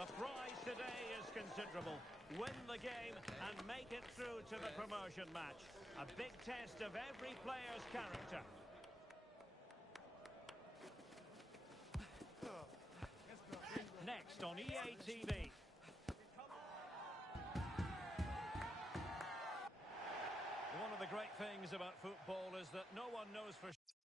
The prize today is considerable. Win the game and make it through to the promotion match. A big test of every player's character. Next on EA TV. One of the great things about football is that no one knows for sure.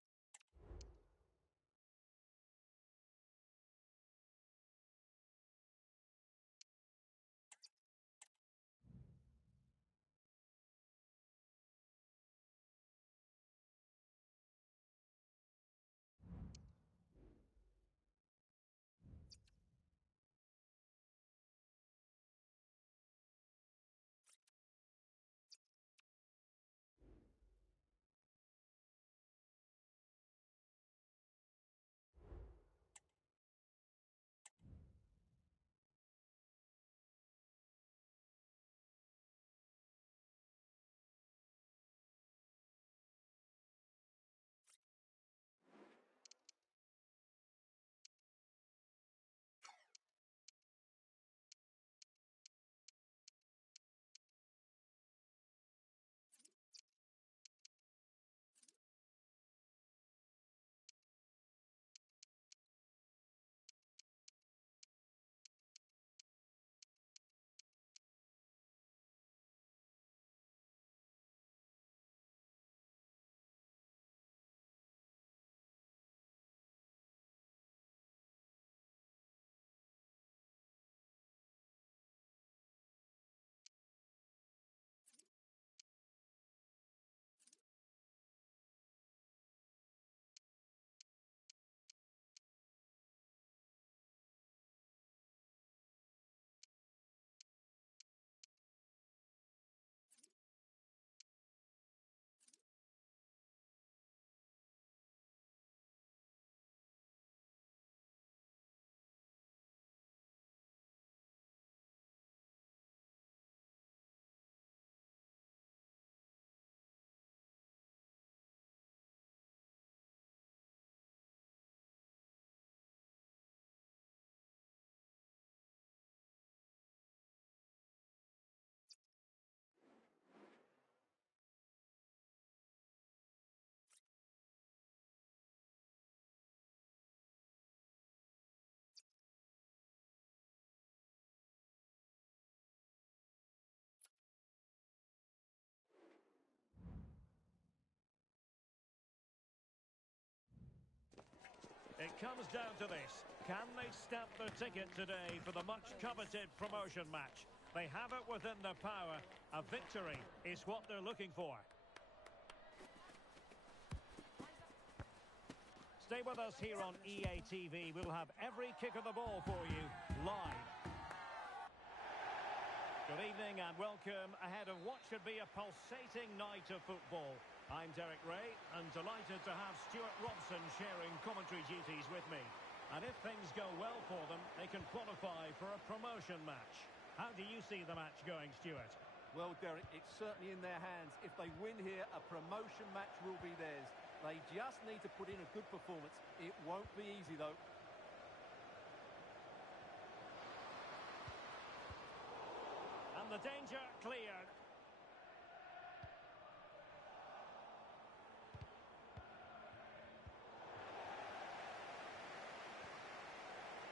It comes down to this. Can they stamp their ticket today for the much-coveted promotion match? They have it within their power. A victory is what they're looking for. Stay with us here on EA TV. We'll have every kick of the ball for you live. Good evening and welcome ahead of what should be a pulsating night of football. I'm Derek Ray and delighted to have Stuart Robson sharing commentary duties with me. And if things go well for them, they can qualify for a promotion match. How do you see the match going, Stuart? Well, Derek, it's certainly in their hands. If they win here, a promotion match will be theirs. They just need to put in a good performance. It won't be easy, though. And the danger cleared.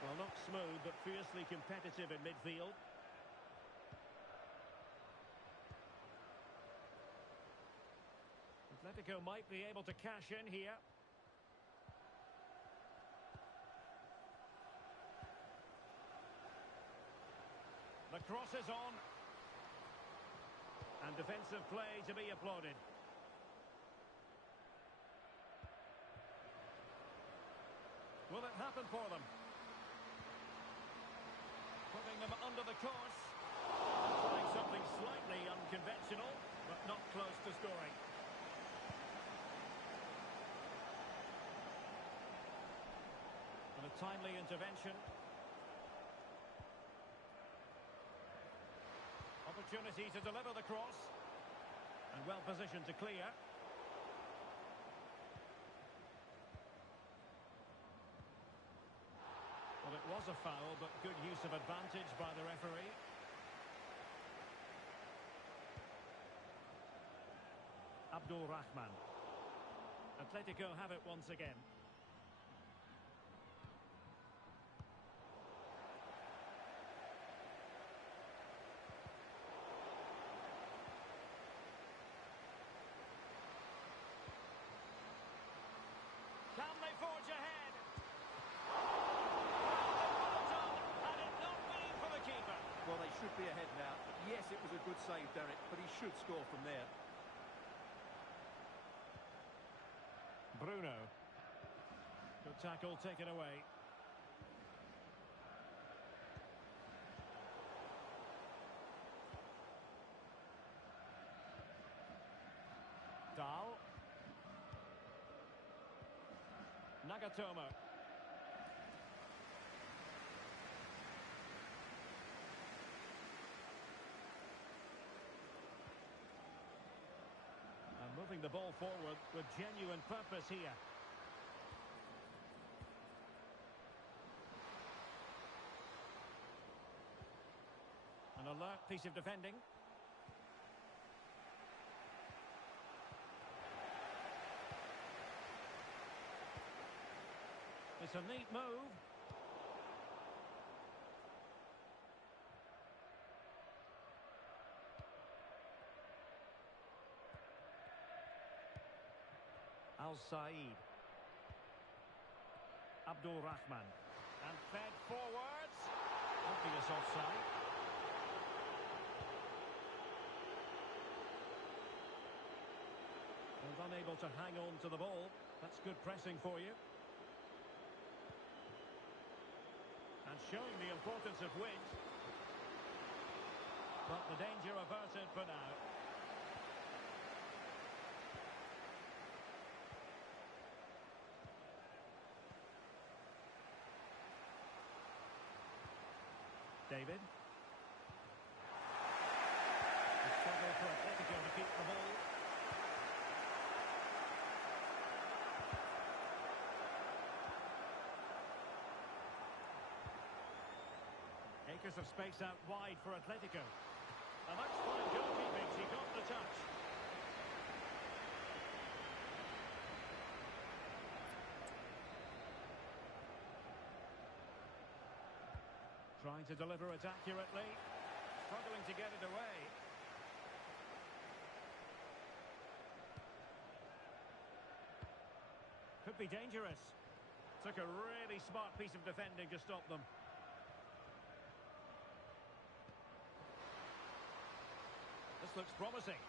Well, not smooth, but fiercely competitive in midfield. Atletico might be able to cash in here. The cross is on. And defensive play to be applauded. Will it happen for them? Putting them under the course. Trying something slightly unconventional, but not close to scoring. And a timely intervention. Opportunity to deliver the cross. And well positioned to clear. Well, Well, it was a foul, but good use of advantage by the referee. Abdul Rahman. Atletico have it once again. Can they forge ahead? Well, they would have done had it not been for the keeper. Well, they should be ahead now. Yes, it was a good save, Derek, but he should score from there. Bruno. Good tackle taken away. Dahl. Nagatomo. And moving the ball forward with genuine purpose here. An alert piece of defending. It's a neat move. Al-Said. Abdul Rahman. And fed forwards. Obvious offside. And unable to hang on to the ball. That's good pressing for you. And showing the importance of width. But the danger averted for now. David. A struggle for Atletico to keep the ball. Acres of space out wide for Atletico. And that's fine goalkeeping. She got the touch. Trying to deliver it accurately. Struggling to get it away. Could be dangerous. Took a really smart piece of defending to stop them. This looks promising.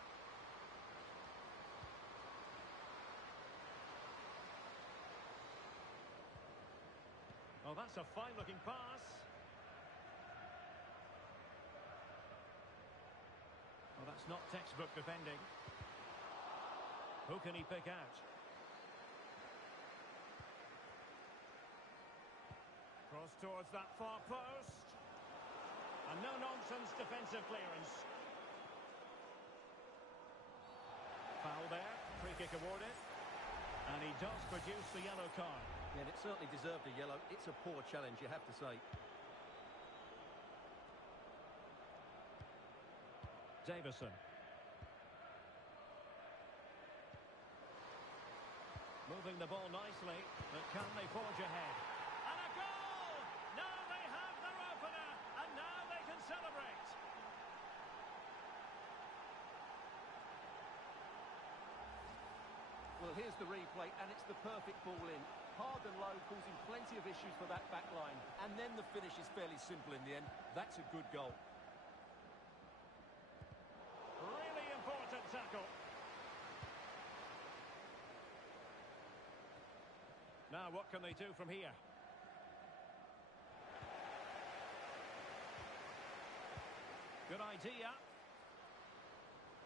Well, that's a fine-looking pass. Well, that's not textbook defending. Who can he pick out? Cross towards that far post. And no-nonsense defensive clearance. Foul there. Free kick awarded. And he does produce the yellow card. Yeah, and it certainly deserved a yellow. It's a poor challenge, you have to say. Davison. Moving the ball nicely, but can they forge ahead? And a goal! Now they have their opener, and now they can celebrate. Well, here's the replay, and it's the perfect ball in. Hard and low, causing plenty of issues for that back line. And then the finish is fairly simple in the end. That's a good goal. Really important tackle. Now, what can they do from here? Good idea.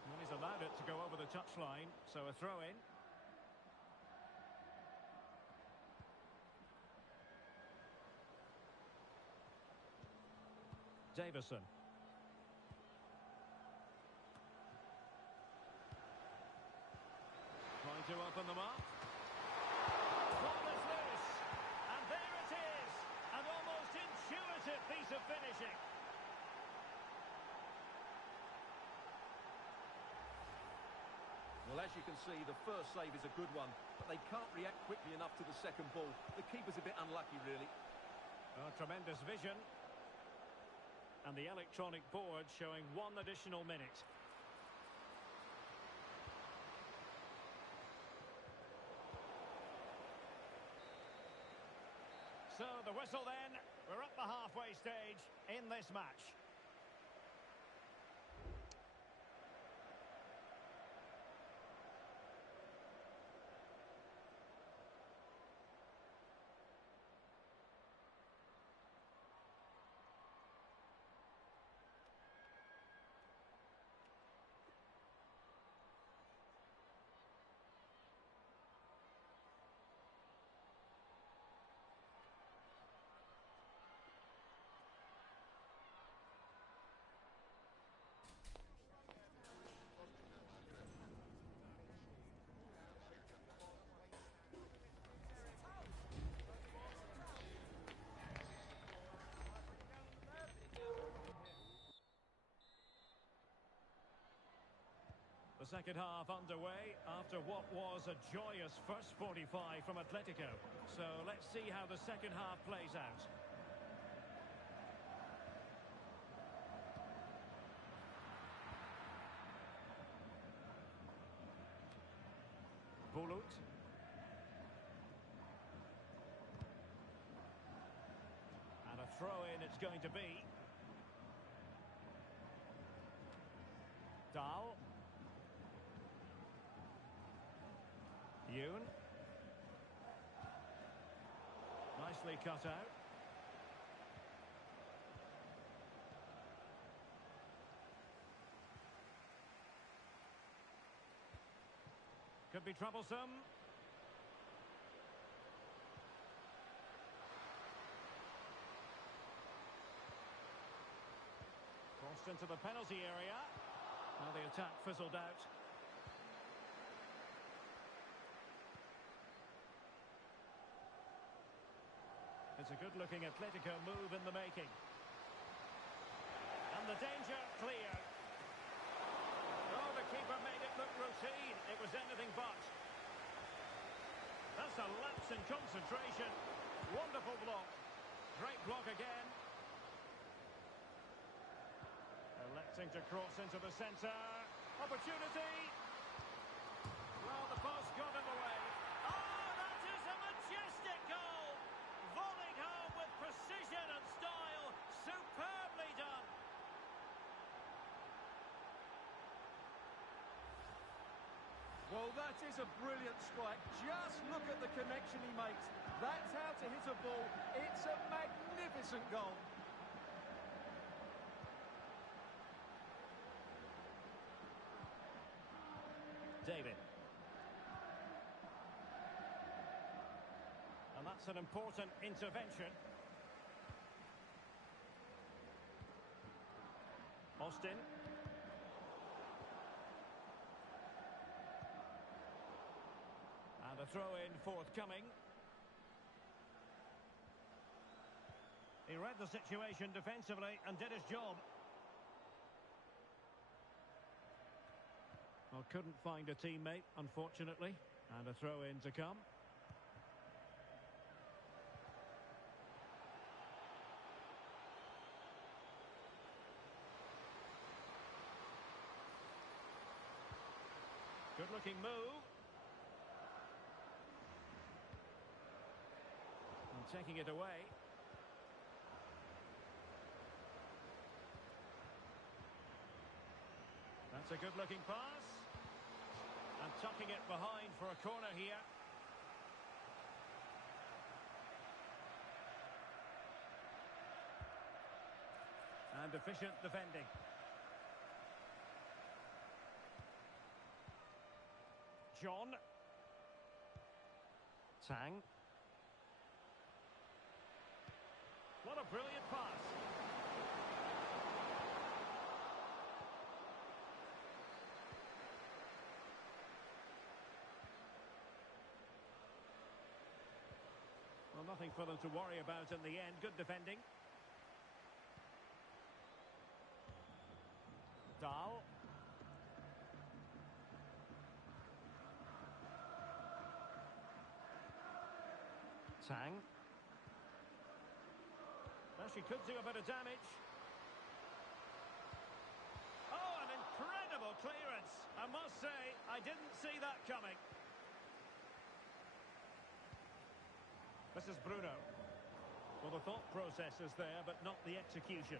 And he's allowed it to go over the touchline, so a throw-in. Davison. Trying to open them up. Ball is loose. And there it is. An almost Well, as you can see, the first save is a good one, but they can't react quickly enough to the second ball. The keeper's a bit unlucky, really. Oh, tremendous vision. And the electronic board showing 1 additional minute. So the whistle then. We're at the halfway stage in this match. The second half underway after what was a joyous first 45 from Atletico. So let's see how the second half plays out. Bulut. And a throw-in it's going to be. Dahl. Yoon. Nicely cut out. Could be troublesome. Crossed into the penalty area. Now the attack fizzled out. It's a good-looking Atletico move in the making. And the danger clear. Oh, the keeper made it look routine. It was anything but. That's a lapse in concentration. Wonderful block. Great block again. Electing to cross into the centre. Opportunity. Well, the post got in the way. Oh, that is a majestic goal. Volleyed home with precision and style. Superbly done. Well, that is a brilliant strike. Just look at the connection he makes. That's how to hit a ball. It's a magnificent goal. David. And that's an important intervention. Austin. And a throw-in forthcoming. He read the situation defensively and did his job. Well, couldn't find a teammate, unfortunately. And a throw-in to come. Good-looking move. And taking it away. That's a good-looking pass. And tucking it behind for a corner here. And efficient defending. John. Tang. What a brilliant pass. Well, nothing for them to worry about in the end. Good defending. Dahl. Boateng. Well, she could do a bit of damage. Oh, an incredible clearance. I must say, I didn't see that coming. This is Bruno. Well, the thought process is there, but not the execution.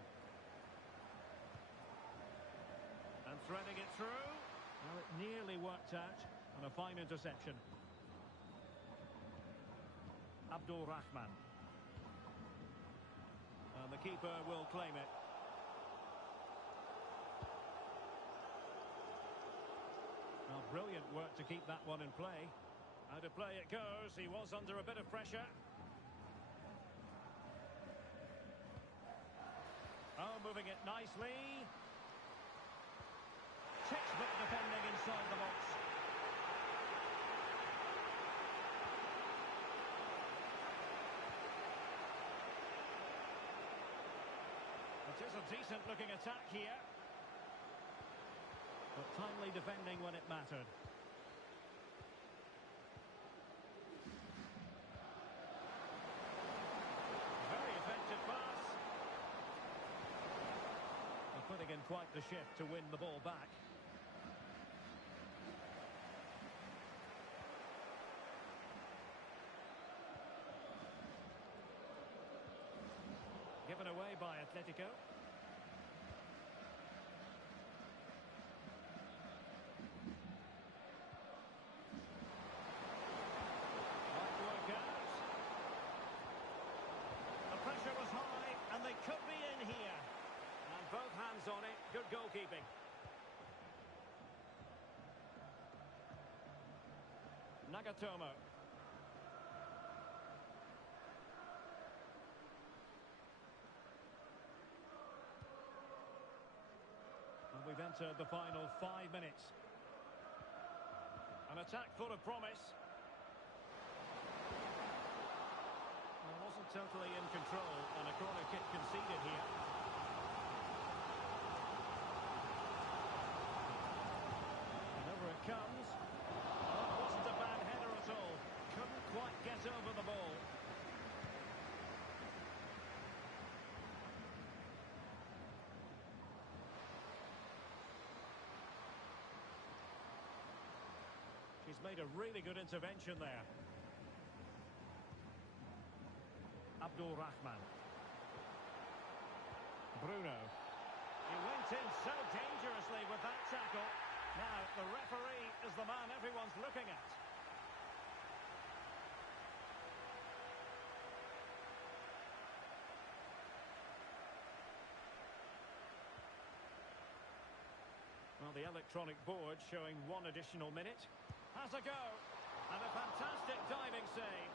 And threading it through. Well, it nearly worked out. And a fine interception. Abdul Rahman. And the keeper will claim it. Well, brilliant work to keep that one in play. Out of play it goes. He was under a bit of pressure. Oh, moving it nicely. Textbook defending inside the box. It is a decent looking attack here. But timely defending when it mattered. Very effective pass. And putting in quite the shift to win the ball back. Given away by Atletico. Might work out. The pressure was high, and they could be in here. And both hands on it. Good goalkeeping. Nagatomo. We've entered the final 5 minutes. An attack full of promise. Well, wasn't totally in control, and a corner kick conceded here. And over it comes. Oh, it wasn't a bad header at all. Couldn't quite get over the ball. He's made a really good intervention there. Abdul Rahman. Bruno. He went in so dangerously with that tackle. Now, the referee is the man everyone's looking at. Well, the electronic board showing 1 additional minute. Has a go. And a fantastic diving save.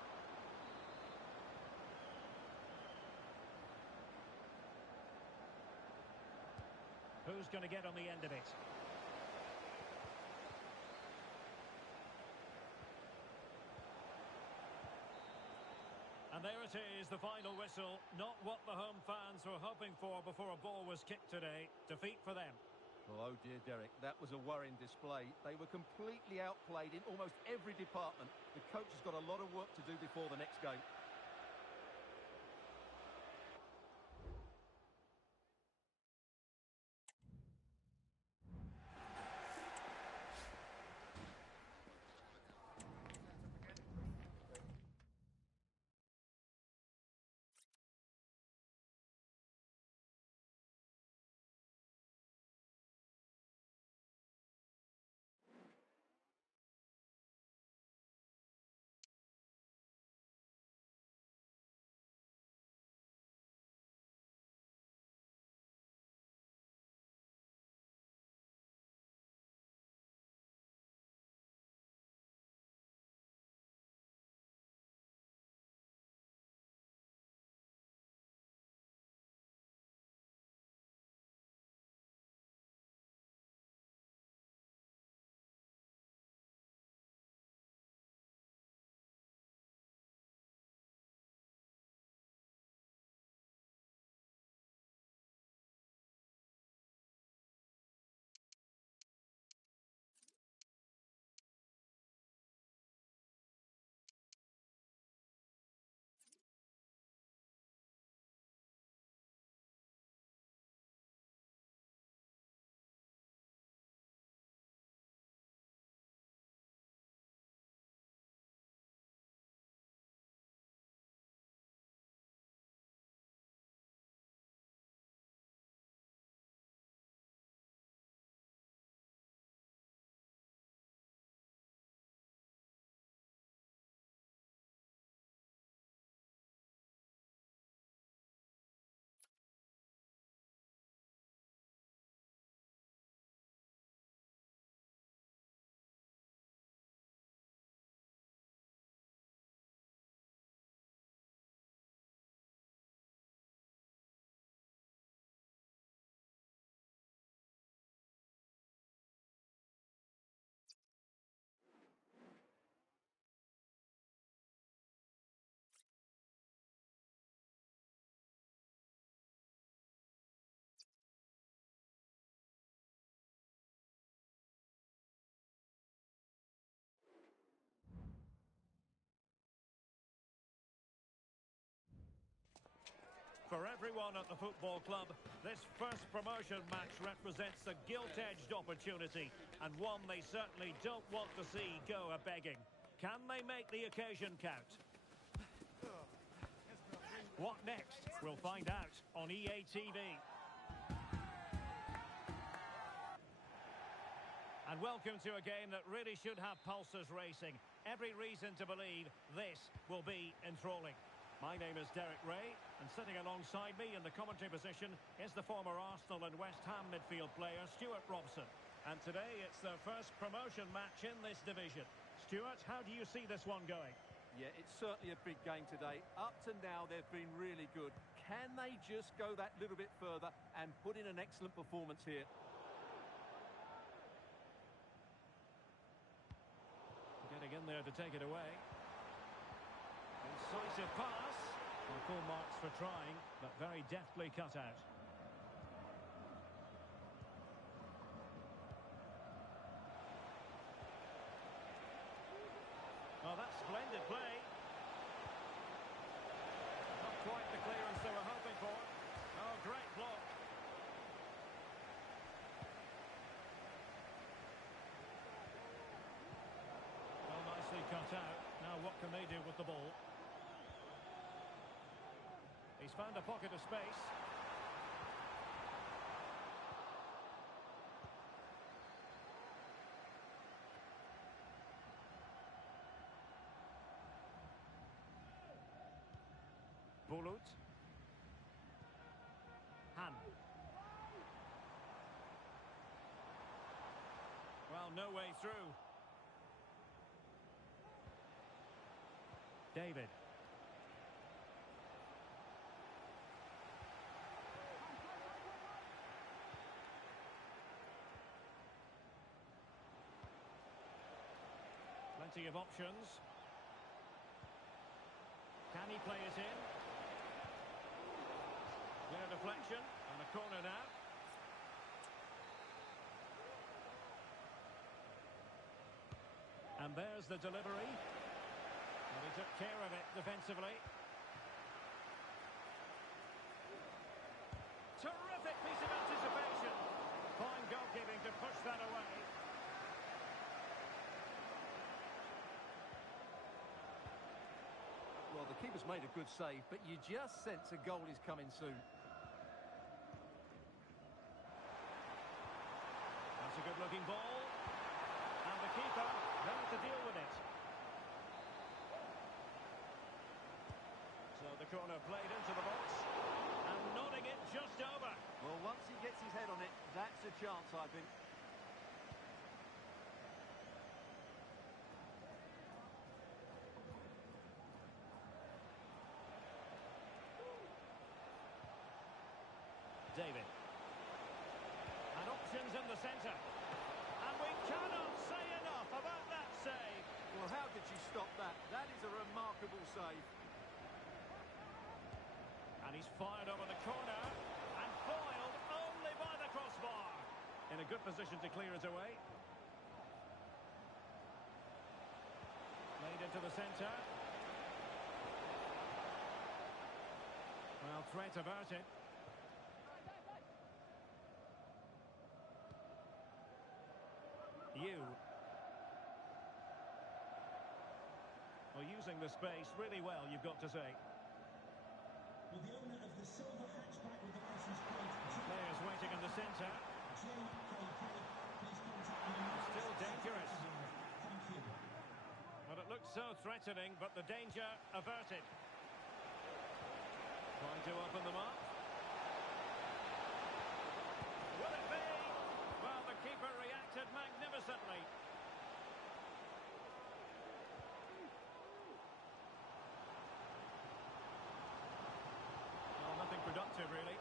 Who's going to get on the end of it? And there it is, the final whistle. Not what the home fans were hoping for before a ball was kicked today. Defeat for them. Well, oh dear, Derek, that was a worrying display. They were completely outplayed in almost every department. The coach has got a lot of work to do before the next game. For everyone at the football club, this first promotion match represents a gilt-edged opportunity and one they certainly don't want to see go a-begging. Can they make the occasion count? What next? We'll find out on EA TV. And welcome to a game that really should have pulses racing. Every reason to believe this will be enthralling. My name is Derek Ray, and sitting alongside me in the commentary position is the former Arsenal and West Ham midfield player, Stuart Robson. And today it's their first promotion match in this division. Stuart, how do you see this one going? Yeah, it's certainly a big game today. Up to now, they've been really good. Can they just go that little bit further and put in an excellent performance here? Getting in there to take it away. Incisive pass. Well, full marks for trying, but very deftly cut out. Well, that's splendid play. Not quite the clearance they were hoping for. Oh, great block. Well, nicely cut out. Now what can they do with the ball? He's found a pocket of space. Bulut. Han. Well, no way through. David. Plenty of options. Can he play it in? Clear deflection, and the corner now. And there's the delivery. And he took care of it defensively. Terrific piece of anticipation. Fine goalkeeping to push that away. Well, the keeper's made a good save, but you just sense a goal is coming soon. That's a good-looking ball. And the keeper there to deal with it. So the corner played into the box. And nodding it just over. Well, once he gets his head on it, that's a chance, I think. David. And options in the centre. And we cannot say enough about that save. Well, how did you stop that? That is a remarkable save. And he's fired over the corner. And foiled only by the crossbar. In a good position to clear it away. Played into the centre. Well, threat averted. Well, using the space really well, you've got to say. Well, the owner of the silver hatchback with the license plate. Players waiting in the centre. JKK, please contact me. Still dangerous. Thank you. Well, it looked so threatening, but the danger averted. Trying to open them up. Will it be? Well, the keeper reacted magnificently. Well, nothing productive, really.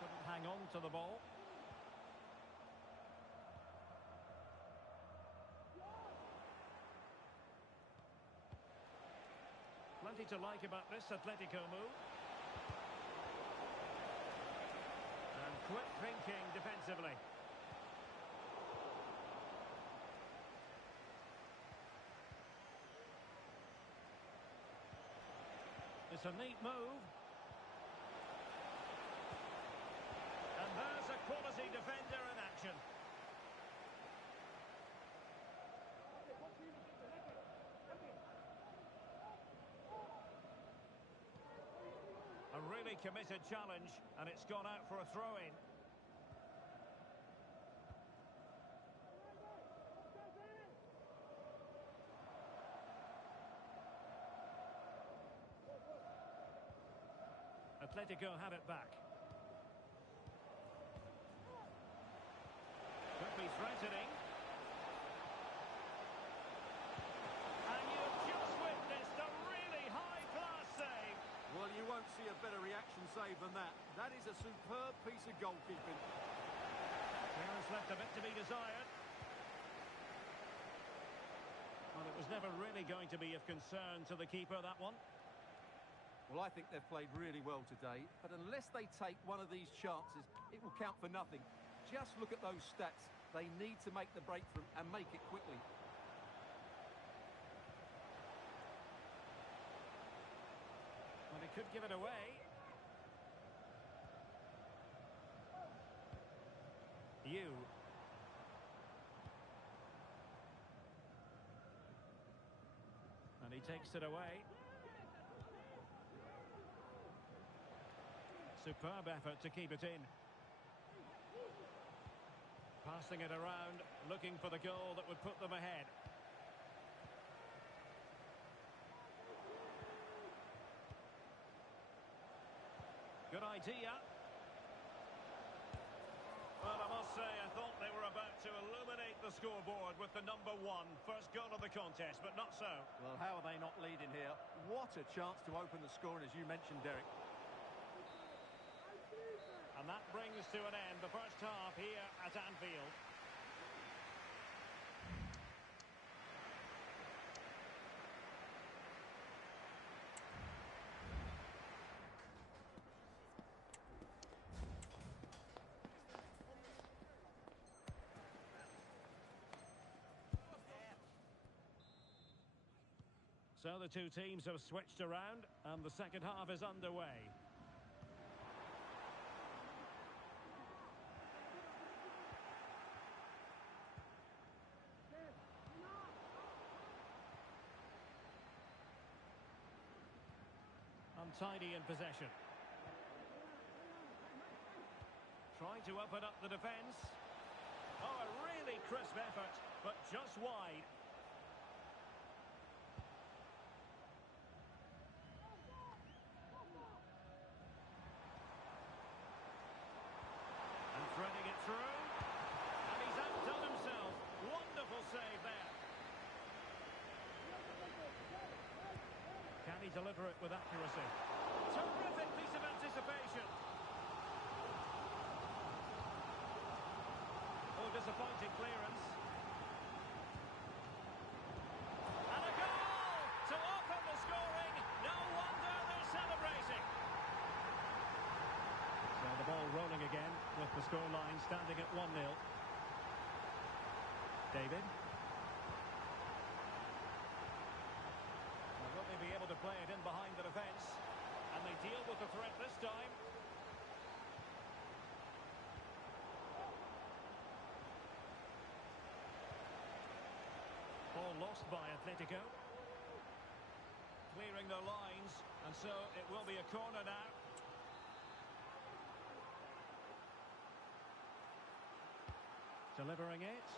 Couldn't hang on to the ball. Plenty to like about this Atletico move. And quick thinking defensively. It's a neat move. And there's a quality defender in action. A really committed challenge, and it's gone out for a throw-in. Atletico have it back. Could be threatening. And you've just witnessed a really high-class save. Well, you won't see a better reaction save than that. That is a superb piece of goalkeeping. Clearance left a bit to be desired. Well, it was never really going to be of concern to the keeper, that one. Well, I think they've played really well today, but unless they take one of these chances, it will count for nothing. Just look at those stats. They need to make the breakthrough and make it quickly. Well, he could give it away. You. And he takes it away. Superb effort to keep it in. Passing it around, looking for the goal that would put them ahead. Good idea. Well, I must say, I thought they were about to illuminate the scoreboard with the number one. First goal of the contest, but not so. Well, how are they not leading here? What a chance to open the scoring, as you mentioned, Derek. And that brings to an end the first half here at Anfield. So the two teams have switched around and the second half is underway. Untidy in possession. Trying to open up the defence. Oh, a really crisp effort, but just wide. And threading it through. And he's outdone himself. Wonderful save there. Can he deliver it with accuracy? Terrific piece of anticipation. Oh, disappointing clearance. And a goal to open the scoring. No wonder they're celebrating. So the ball rolling again with the scoreline standing at 1-0. David. Will they be able to play it in behind the defence? And they deal with the threat this time. Ball lost by Atletico. Clearing their lines, and so it will be a corner now. Delivering it.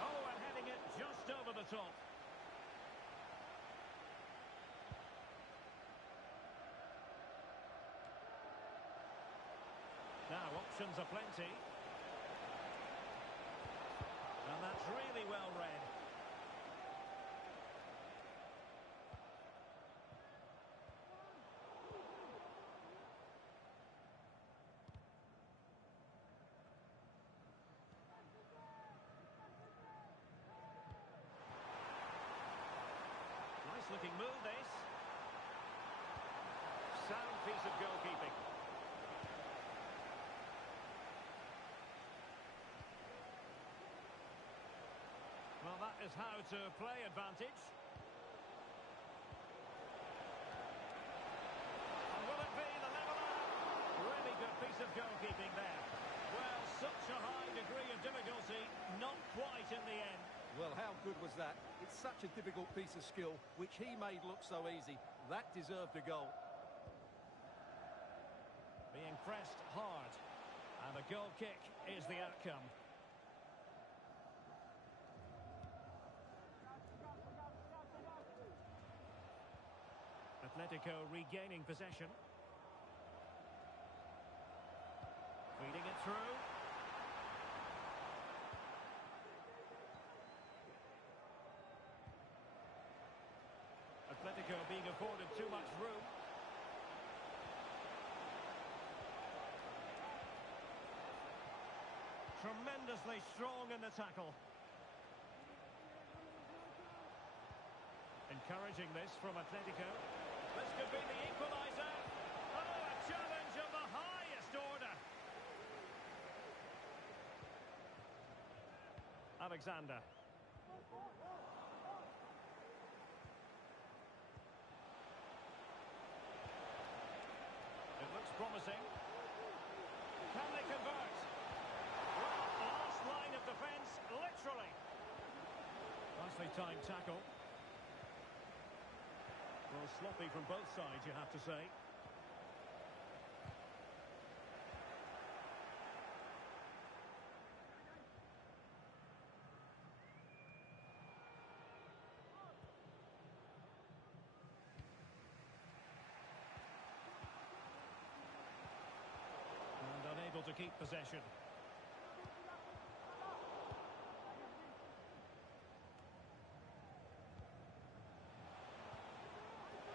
Oh, and heading it just over the top. Now, options are plenty. And that's really well read. Nice looking move, this. Sound piece of goalkeeping. Well, that is how to play advantage. degree of difficulty, not quite in the end. Well, how good was that? It's such a difficult piece of skill, which he made look so easy. That deserved a goal. Being pressed hard. And a goal kick is the outcome. Atletico regaining possession. Feeding it through. Atletico being afforded too much room. Tremendously strong in the tackle. Encouraging this from Atletico. This could be the equaliser. Oh, a challenge of the highest order. Alexander. It looks promising. Can they convert? Well, last line of defence, literally. Nicely timed tackle. Well, sloppy from both sides, you have to say. And unable to keep possession.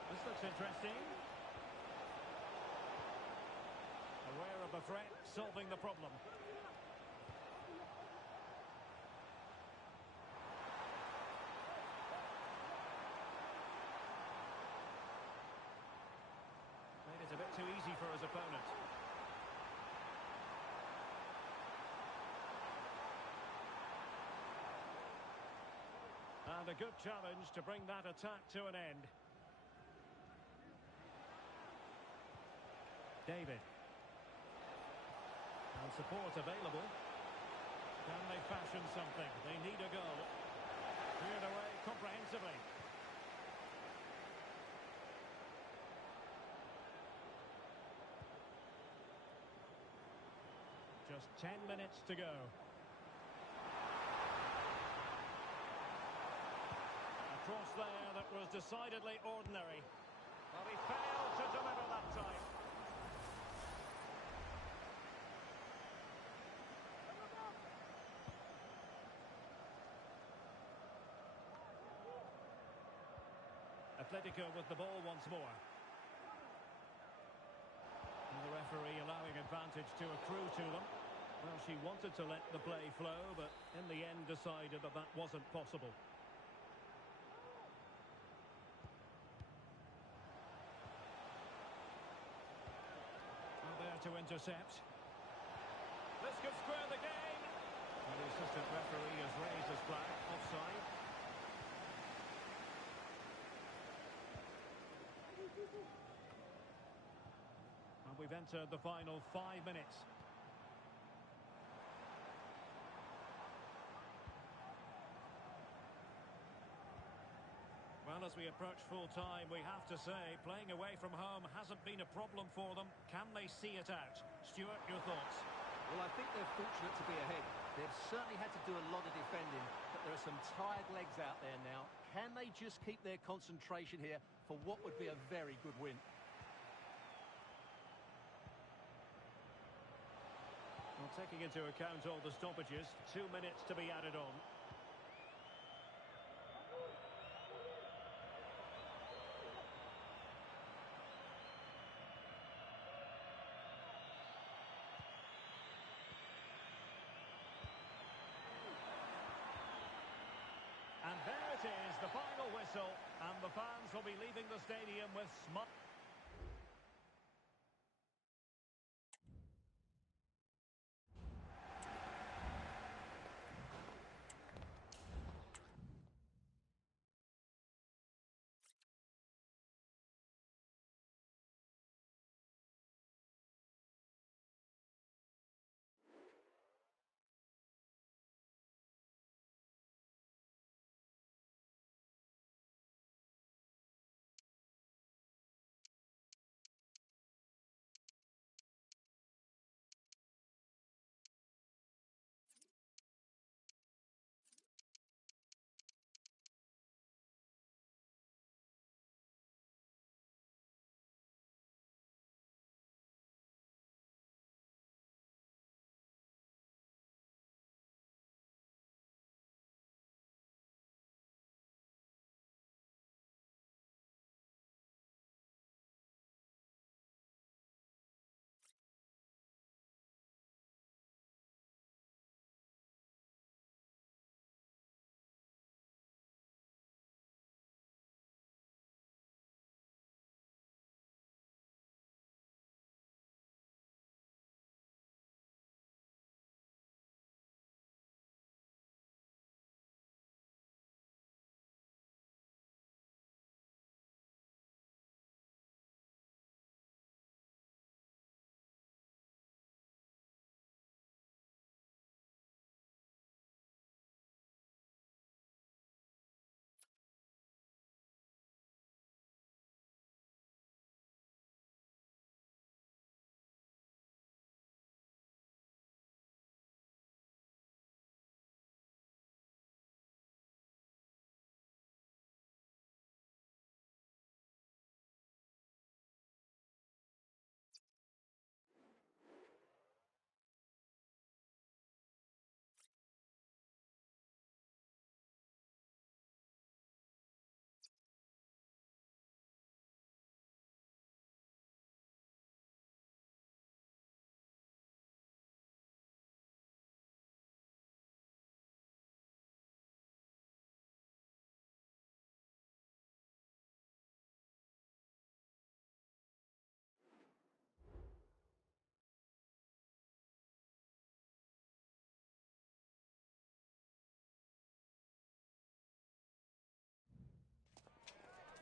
This looks interesting. Aware of the threat, solving the problem. Made it a bit too easy for his opponent. And a good challenge to bring that attack to an end. David. And support available. Can they fashion something? They need a goal. Cleared away comprehensively. Just 10 minutes to go. A cross there that was decidedly ordinary. But he failed to deliver that time. Atletico with the ball once more. And the referee allowing advantage to accrue to them. Well, she wanted to let the play flow, but in the end decided that that wasn't possible. And there to intercept. This could square the game. And the assistant referee has raised his flag. Offside. And we've entered the final 5 minutes. Well, as we approach full time, we have to say, playing away from home hasn't been a problem for them. Can they see it out? Stuart, your thoughts? Well, I think they're fortunate to be ahead. They've certainly had to do a lot of defending, but there are some tired legs out there now. Can they just keep their concentration here for what would be a very good win? Well, taking into account all the stoppages, 2 minutes to be added on. And there it is, the final whistle, and the fans will be leaving the stadium with smiles.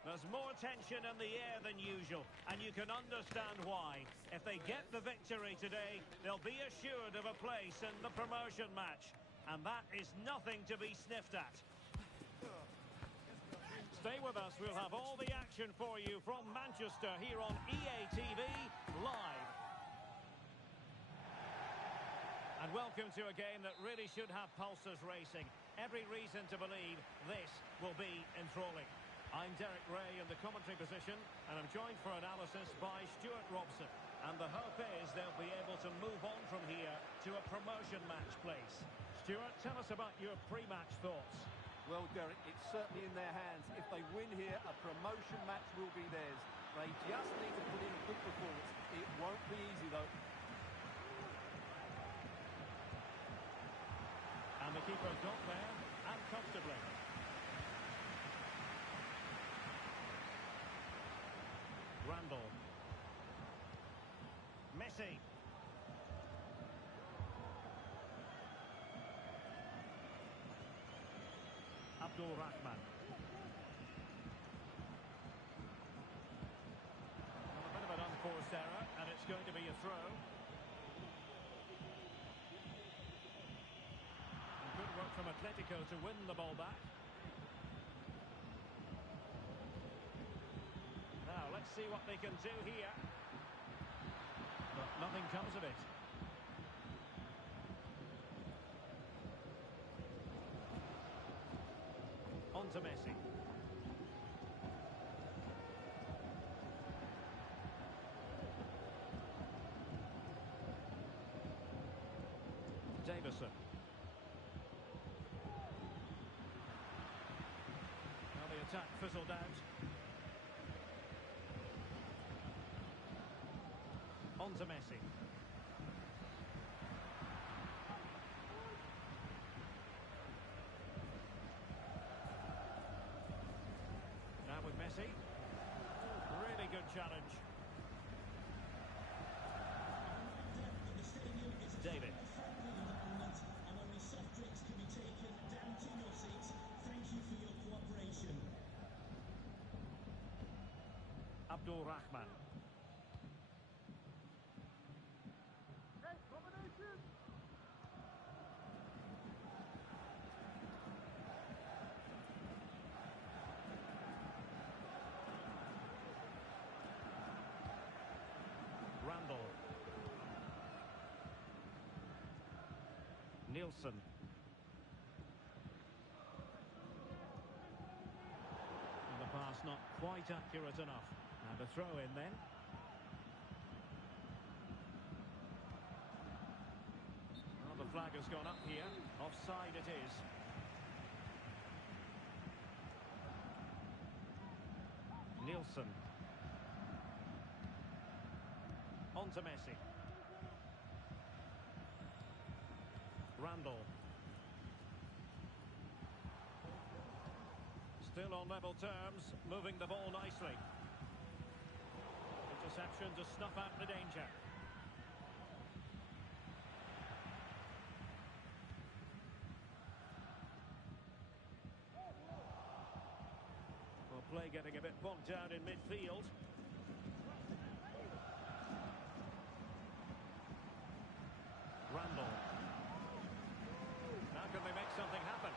There's more tension in the air than usual, and you can understand why. If they get the victory today, they'll be assured of a place in the promotion match. And that is nothing to be sniffed at. Stay with us, we'll have all the action for you from Manchester here on EA TV Live. And welcome to a game that really should have pulses racing. Every reason to believe this will be enthralling. I'm Derek Ray in the commentary position, and I'm joined for analysis by Stuart Robson. And the hope is they'll be able to move on from here to a promotion match place. Stuart, tell us about your pre-match thoughts. Well, Derek, it's certainly in their hands. If they win here, a promotion match will be theirs. They just need to put in a good performance. It won't be easy, though. And the keeper got there, and comfortably. Randall. Messi. Abdul Rahman. Well, a bit of an unforced error, and it's going to be a throw. Good work from Atletico to win the ball back. Now, let's see what they can do here. But nothing comes of it. On to Messi. Davison. Attack fizzled out. On to Messi. Now with Messi. Really good challenge. David. And only soft drinks can be taken down to your seats. Thank you for your cooperation. Abdul Rahman. Randall. Nielsen. And the pass not quite accurate enough. And a throw in then. Well, the flag has gone up here. Offside it is. Nielsen. On to Messi. Randall. Still on level terms, moving the ball nicely. Interception to snuff out the danger. Well, play getting a bit bogged down in midfield. Randall. Now can they make something happen?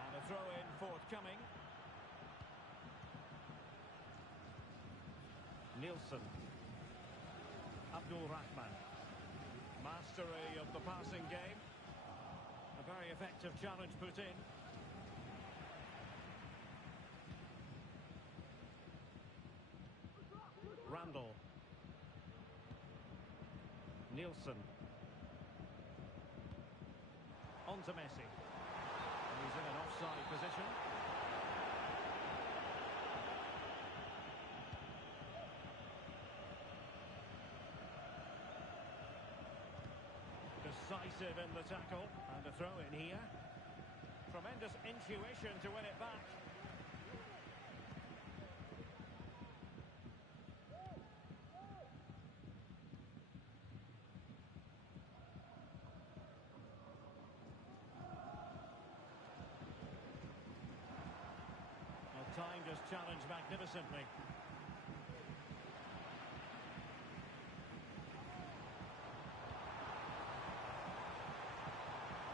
And a throw-in forthcoming. Nielsen. Abdul Rahman. Mastery of the passing game. A very effective challenge put in. Randall. Nielsen. On to Messi. And he's in an offside position. Decisive in the tackle. And a throw in here. Tremendous intuition to win it back. his challenge magnificently.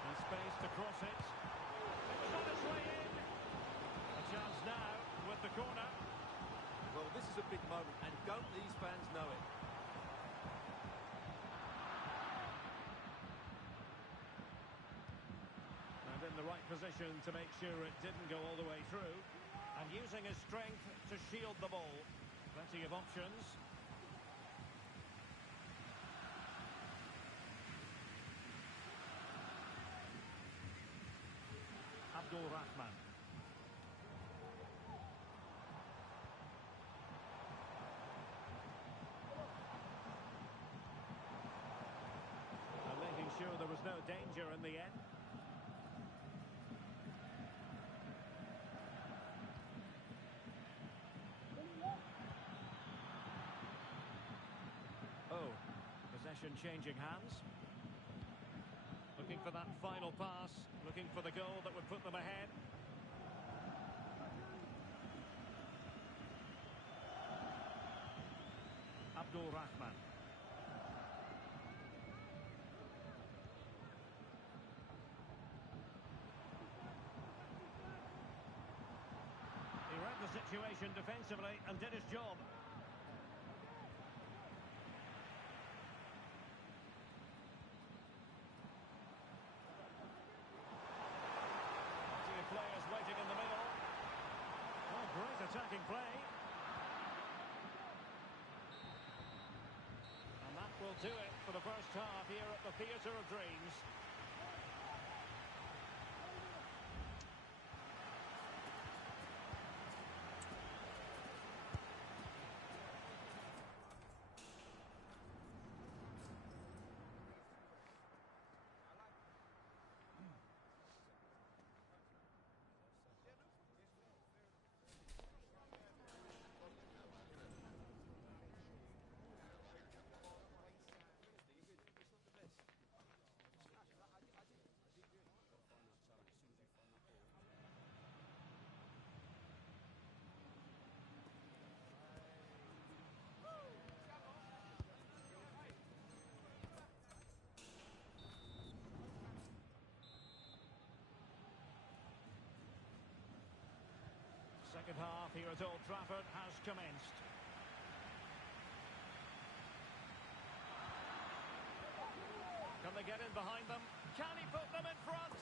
And space to cross it. It was on its way in. A chance now with the corner. Well, this is a big moment, and don't these fans know it? And in the right position to make sure it didn't go all the way through. And using his strength to shield the ball. Plenty of options. Abdul Rahman. And making sure there was no danger in the end. Oh, possession changing hands. Looking for that final pass, looking for the goal that would put them ahead. Abdul Rahman. He read the situation defensively and did his job. Players waiting in the middle. Oh, great attacking play. And that will do it for the first half here at the Theatre of Dreams. Second half here at Old Trafford has commenced. Can they get in behind them? Can he put them in front?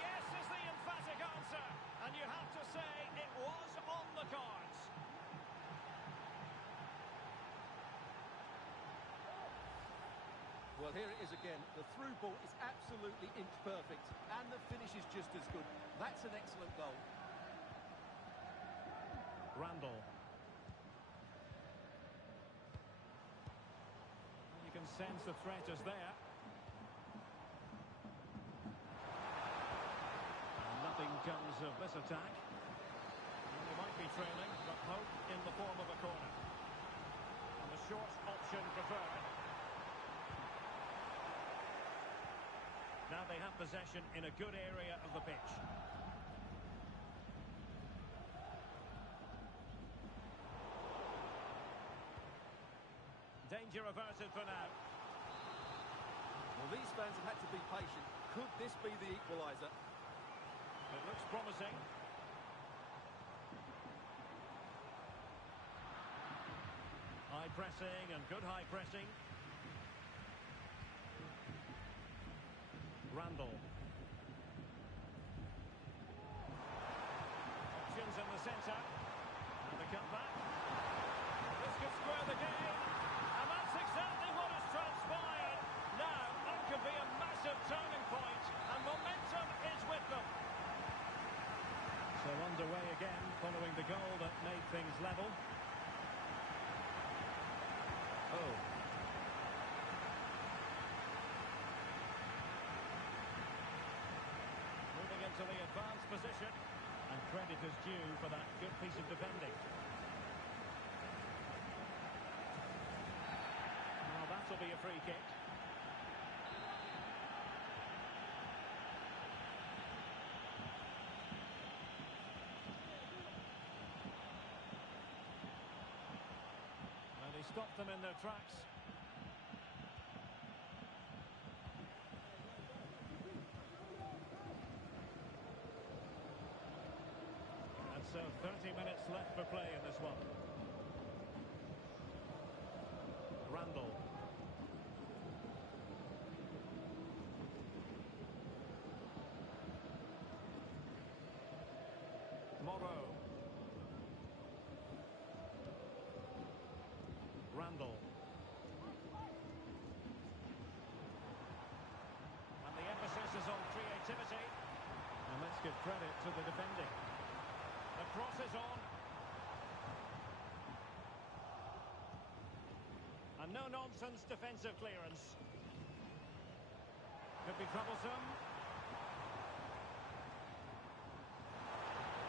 Yes is the emphatic answer. And you have to say it was on the cards. Well, here it is again. The through ball is absolutely inch perfect, and the finish is just as good. That's an excellent goal. Randall. You can sense the threat is there. And nothing comes of this attack. And they might be trailing, but hope in the form of a corner. And the short option preferred. Now they have possession in a good area of the pitch. Danger averted for now. Well, these fans have had to be patient. Could this be the equaliser? It looks promising. High pressing and good high pressing. Randall. Options in the centre. And the cutback. This could square the game. And that's exactly what has transpired. Now, that could be a massive turning point, and momentum is with them. So underway again, following the goal that made things level. Oh. Moving into the advanced position, and credit is due for that good piece of defending. Will be a free kick. stopped them in their tracks. And so 30 minutes left for play in this one. Randall. Morrow. Randall. And the emphasis is on creativity. And let's give credit to the defending. The cross is on. And no-nonsense defensive clearance. Could be troublesome.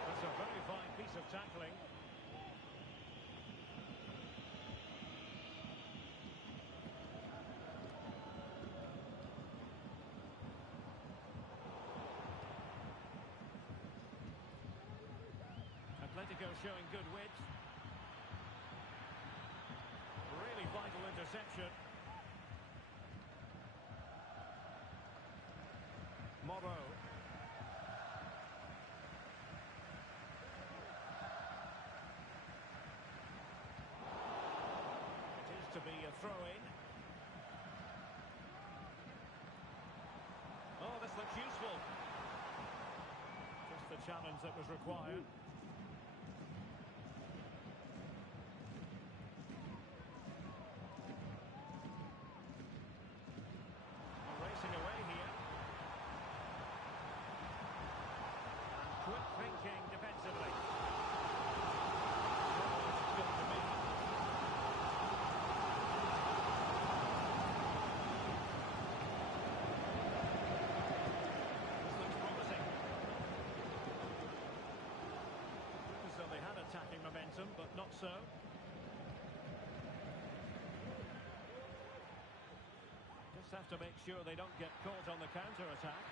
That's a very fine piece of tackling. Atletico showing good width. Really vital interception. Morrow. It is to be a throw-in. Oh, this looks useful. Just the challenge that was required. Away here. And quick thinking defensively. Good to me. This looks promising. So they had attacking momentum, but not so. Have to make sure they don't get caught on the counter-attack.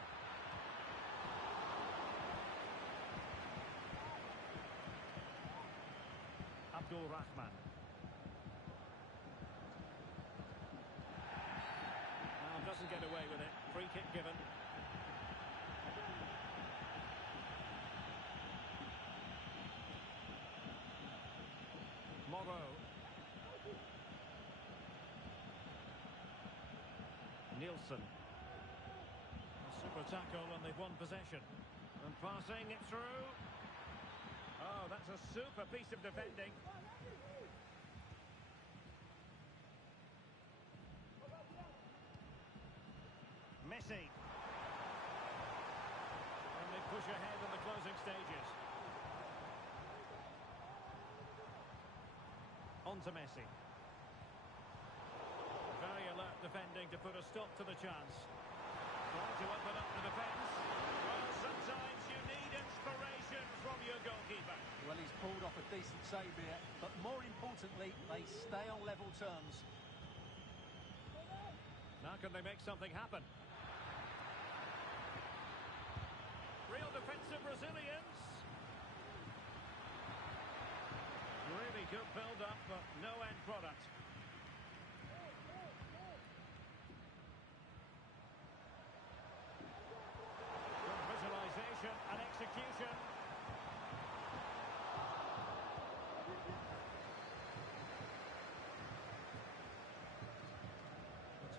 Abdul Rahman. Doesn't get away with it. Free kick given. Morrow. Nielsen. A super tackle and they've won possession. And passing it through. Oh, that's a super piece of defending. Messi. And they push ahead in the closing stages. On to Messi. Very alert defending to put a stop to the chance. Trying to open up the defence. Well, sometimes you need inspiration from your goalkeeper. Well, he's pulled off a decent save here, but more importantly, they stay on level terms. Now can they make something happen? Real defensive resilience. Really good build-up, but no end product. And execution.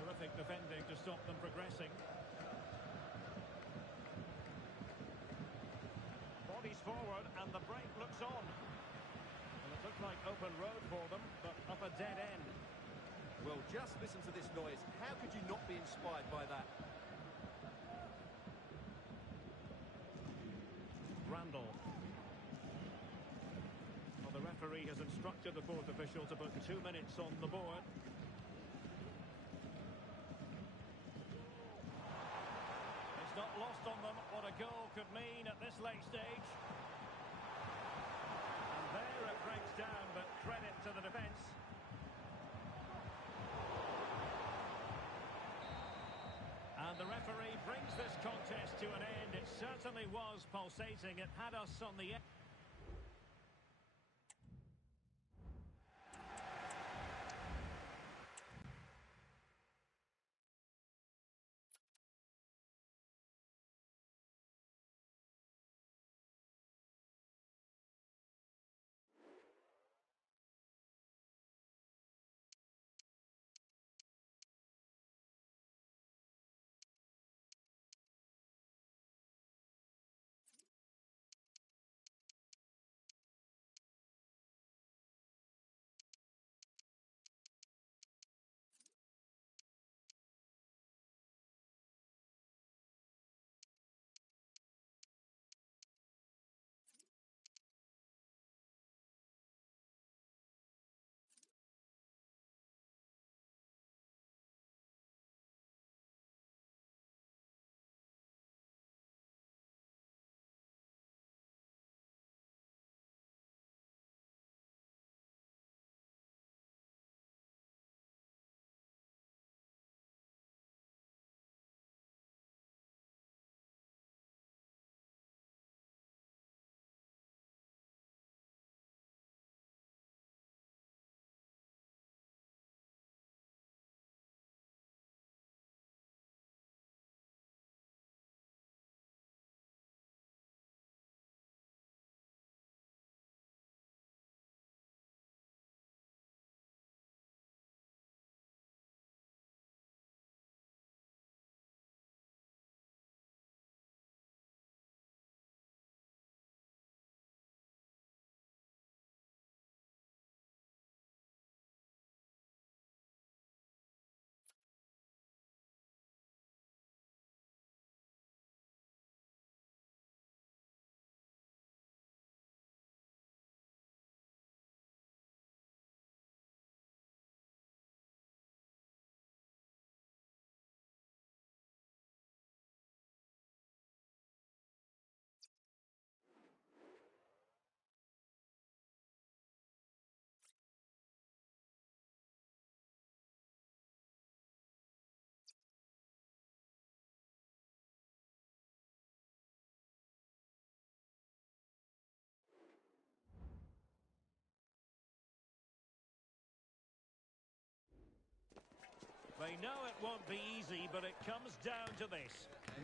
Terrific defending to stop them progressing. Bodies forward and the break looks on. And it looked like open road for them, but up a dead end. Well, just listen to this noise. How could you not be inspired by that? Randall. Well, the referee has instructed the fourth official to put 2 minutes on the board. It's not lost on them what a goal could mean at this late stage. And there it breaks down, but credit to the defence. And the referee brings this contest to an end. It certainly was pulsating. It had us on the edge. They know it won't be easy, but it comes down to this.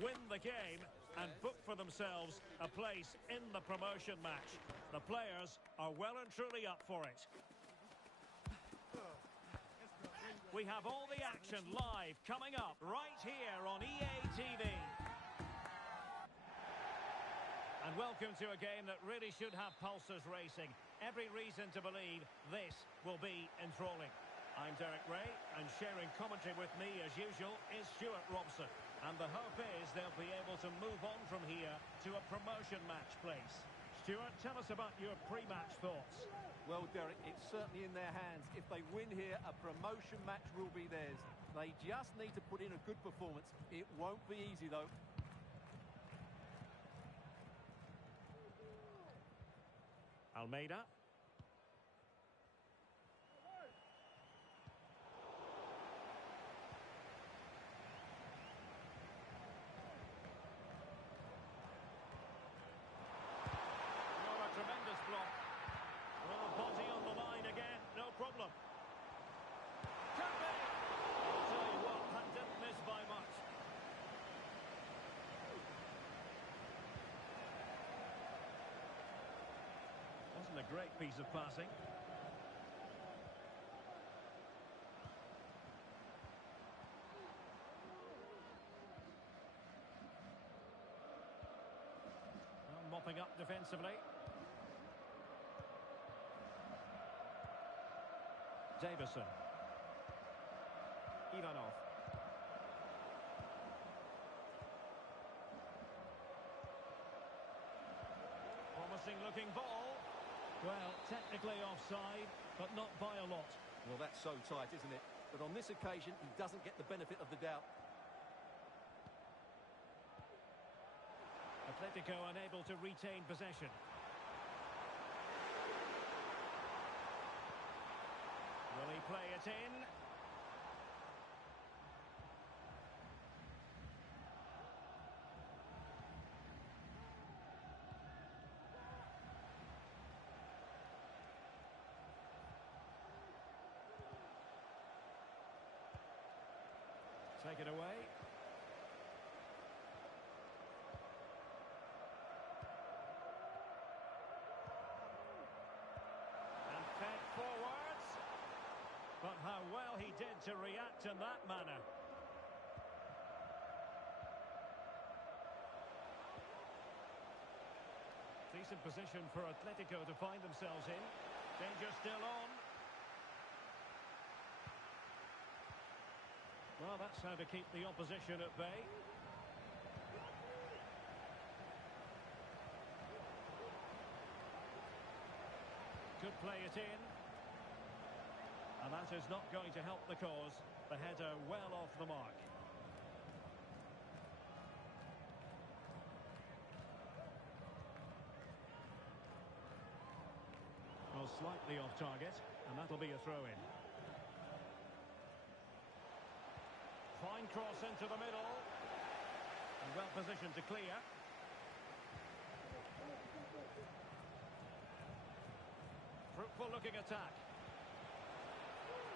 Win the game and book for themselves a place in the promotion match. The players are well and truly up for it. We have all the action live coming up right here on EA TV. And welcome to a game that really should have pulses racing. Every reason to believe this will be enthralling. I'm Derek Ray, and sharing commentary with me, as usual, is Stuart Robson. And the hope is they'll be able to move on from here to a promotion match place. Stuart, tell us about your pre-match thoughts. Well, Derek, it's certainly in their hands. If they win here, a promotion match will be theirs. They just need to put in a good performance. It won't be easy, though. Almeida. Tremendous block. Well, body on the line again, no problem. Can be! I'll tell you what, that didn't miss by much. Wasn't a great piece of passing. Well, mopping up defensively. Davison. Ivanov. Promising looking ball. Well, technically offside, but not by a lot. Well, that's so tight, isn't it? But on this occasion, he doesn't get the benefit of the doubt. Atletico unable to retain possession. Will he play it in? Take it away. And fed forwards. But how well he did to react in that manner. Decent position for Atletico to find themselves in. Danger still on. Well, that's how to keep the opposition at bay. Could play it in. And that is not going to help the cause. The header well off the mark. Well, slightly off target, and that'll be a throw-in. Fine cross into the middle. And well positioned to clear. Fruitful looking attack.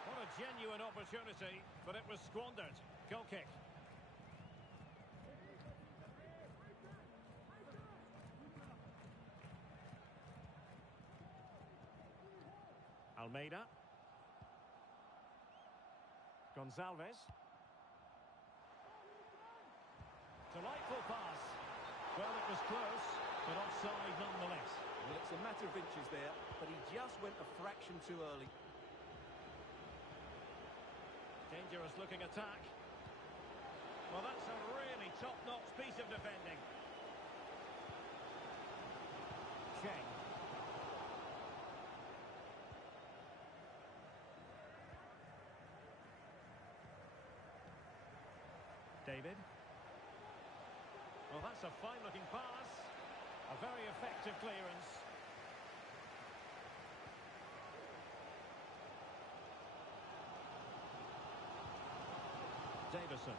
What a genuine opportunity, but it was squandered. Goal kick. Almeida. Gonzalez. Delightful pass. Well, it was close, but offside nonetheless. Well, it's a matter of inches there, but he just went a fraction too early. Dangerous looking attack. Well, that's a really top-notch piece of defending. Cheng. David. Well, that's a fine-looking pass. A very effective clearance. Davison.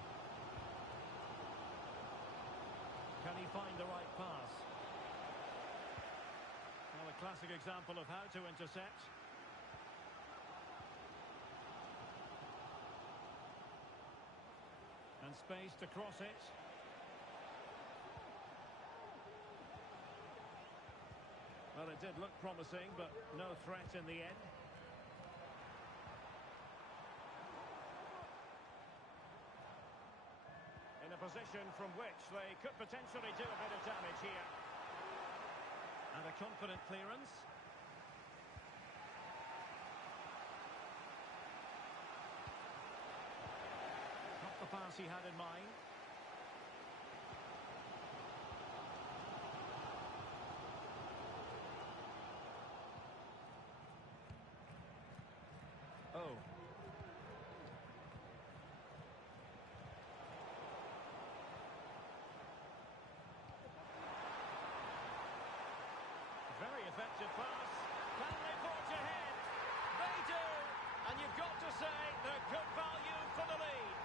Can he find the right pass? Well, a classic example of how to intercept. space to cross it. Well, it did look promising, but no threat in the end. In a position from which they could potentially do a bit of damage here. And a confident clearance. Not the pass he had in mind. Oh. Very effective pass. Can they forge ahead? They do. And you've got to say they're good value for the lead.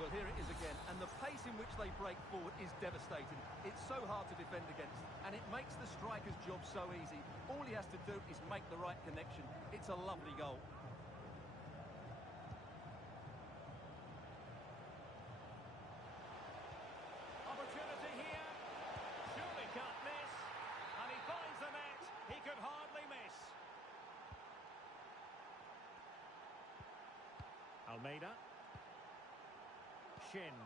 Well, here it is again, and the pace in which they break forward is devastating. It's so hard to defend against, and it makes the striker's job so easy. All he has to do is make the right connection. It's a lovely goal. Opportunity here. Surely can't miss. And he finds the net. He could hardly miss. Almeida. Shin.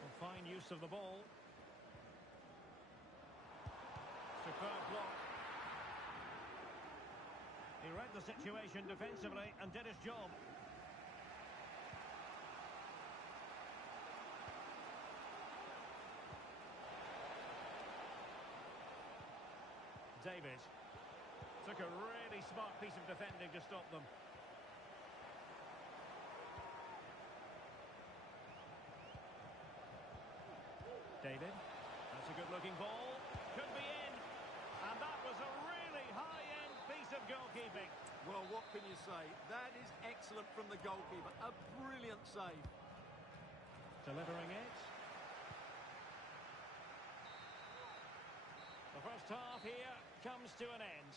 Well, fine use of the ball. Superb block. He read the situation defensively and did his job. David took a really smart piece of defending to stop them. David, that's a good-looking ball. Could be in. And that was a really high-end piece of goalkeeping. Well, what can you say? That is excellent from the goalkeeper. A brilliant save. Delivering it. The first half here comes to an end.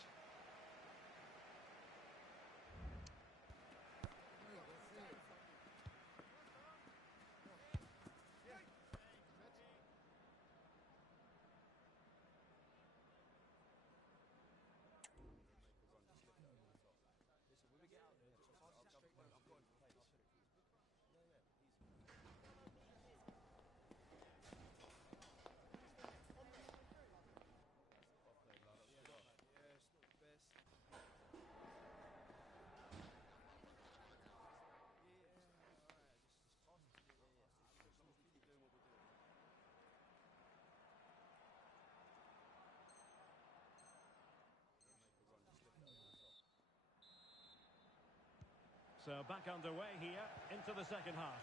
So back underway here into the second half.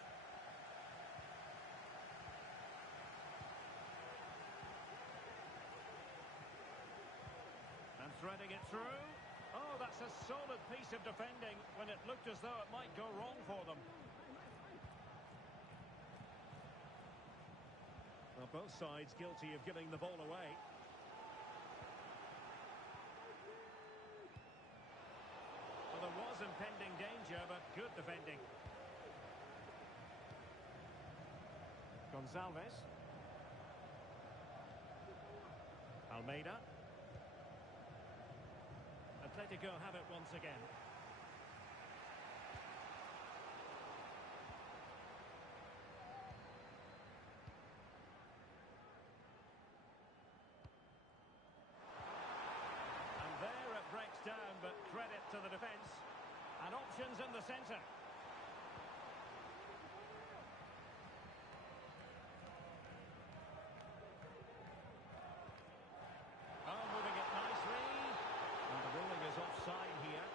And threading it through. Oh, that's a solid piece of defending when it looked as though it might go wrong for them. Well, both sides guilty of giving the ball away. Well, there was impending danger, but good defending. Gonzalez. Almeida. Atletico have it once again. And there it breaks down, but credit to the defence. And options in the centre. Oh, moving it nicely. And the ruling is offside here.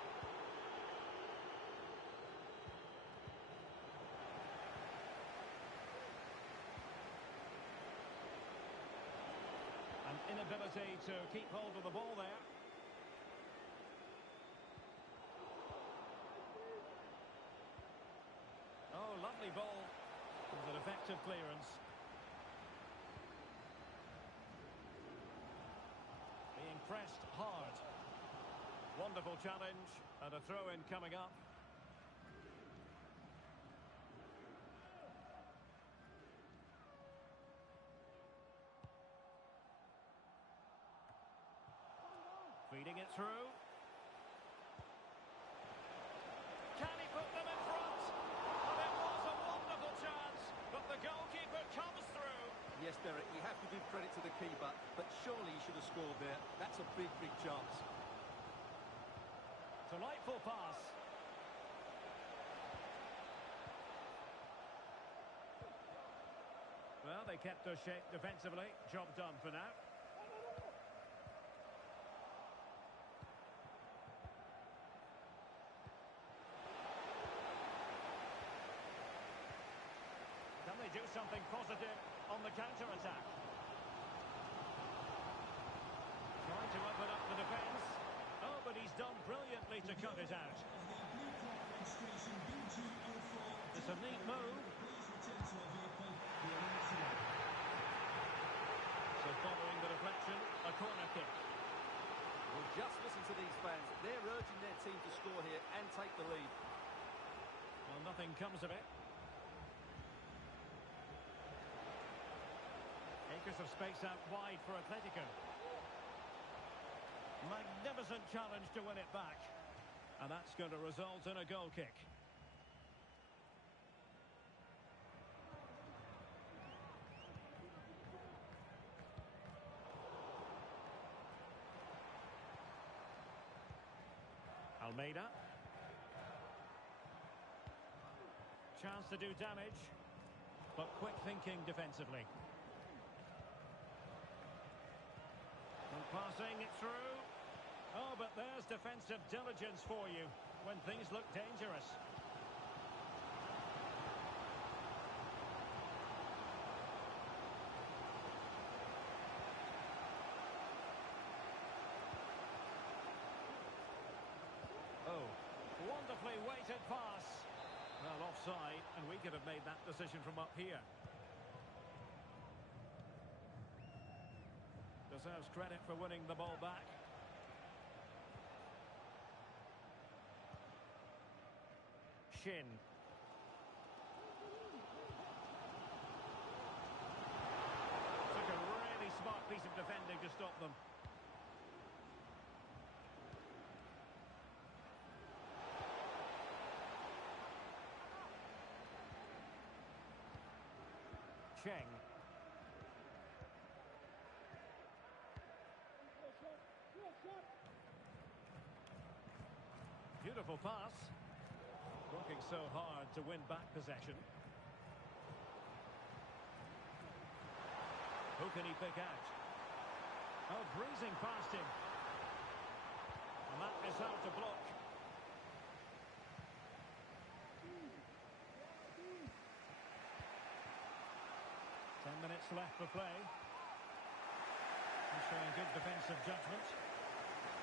An inability to keep hold of the ball there. And an effective clearance. Being pressed hard. Wonderful challenge, and a throw-in coming up. Feeding it through. Can he put them in front? And it was a wonderful chance, but the goalkeeper comes through. Yes, Derek, you have to give credit to the keeper, but surely he should have scored there. That's a big, big chance. Delightful pass. Well, they kept their shape defensively. Job done for now. Can they do something positive on the counter-attack? Trying to open up the defence. Oh, but he's done brilliantly to cut it out. It's a neat move. So following the deflection, a corner kick. Well, just listen to these fans. They're urging their team to score here and take the lead. Well, nothing comes of it. Acres of space out wide for Atletico. Magnificent challenge to win it back. And that's going to result in a goal kick. Almeida. Chance to do damage, but quick thinking defensively. And passing it through. Oh, but there's defensive diligence for you when things look dangerous. Oh, wonderfully weighted pass. Well, offside, and we could have made that decision from up here. Deserves credit for winning the ball back. Shin. Took a really smart piece of defending to stop them. Cheng. Beautiful pass. Working so hard to win back possession. Who can he pick out? Oh, breezing past him. And that is how to block. Minutes left for play. He's showing good defensive judgment.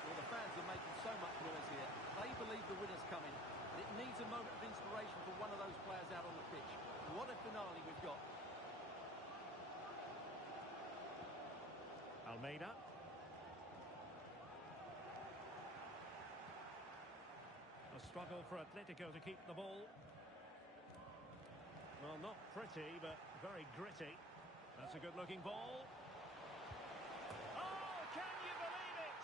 Well, the fans are making so much noise here. They believe the winner's coming. It needs a moment of inspiration for one of those players out on the pitch. What a finale we've got. Almeida. A struggle for Atletico to keep the ball. Well, not pretty, but very gritty. That's a good-looking ball. Oh, can you believe it?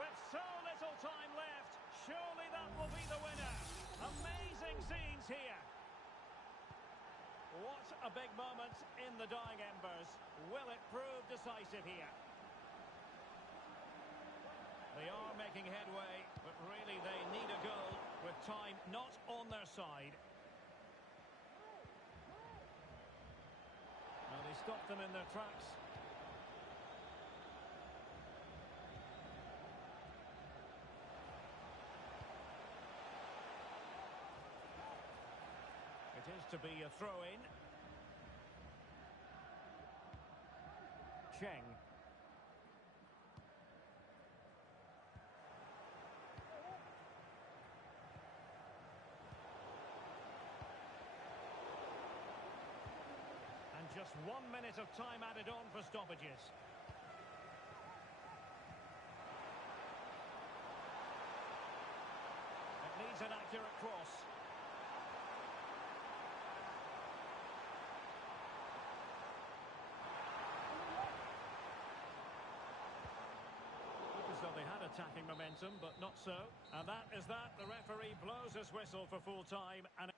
With so little time left, surely that will be the winner. Amazing scenes here. What a big moment in the dying embers. Will it prove decisive here? They are making headway, but really they need a goal with time not on their side. Well, they stopped them in their tracks. It is to be a throw-in. Cheng. just 1 minute of time added on for stoppages. It needs an accurate cross. So they had attacking momentum, but not so. And that is that. The referee blows his whistle for full time. And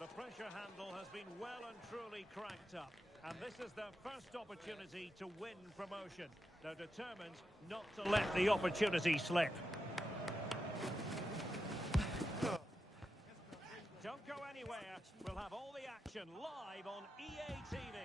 the pressure handle has been well and truly cranked up. And this is their first opportunity to win promotion. They're determined not to let the opportunity slip. Don't go anywhere. We'll have all the action live on EA TV.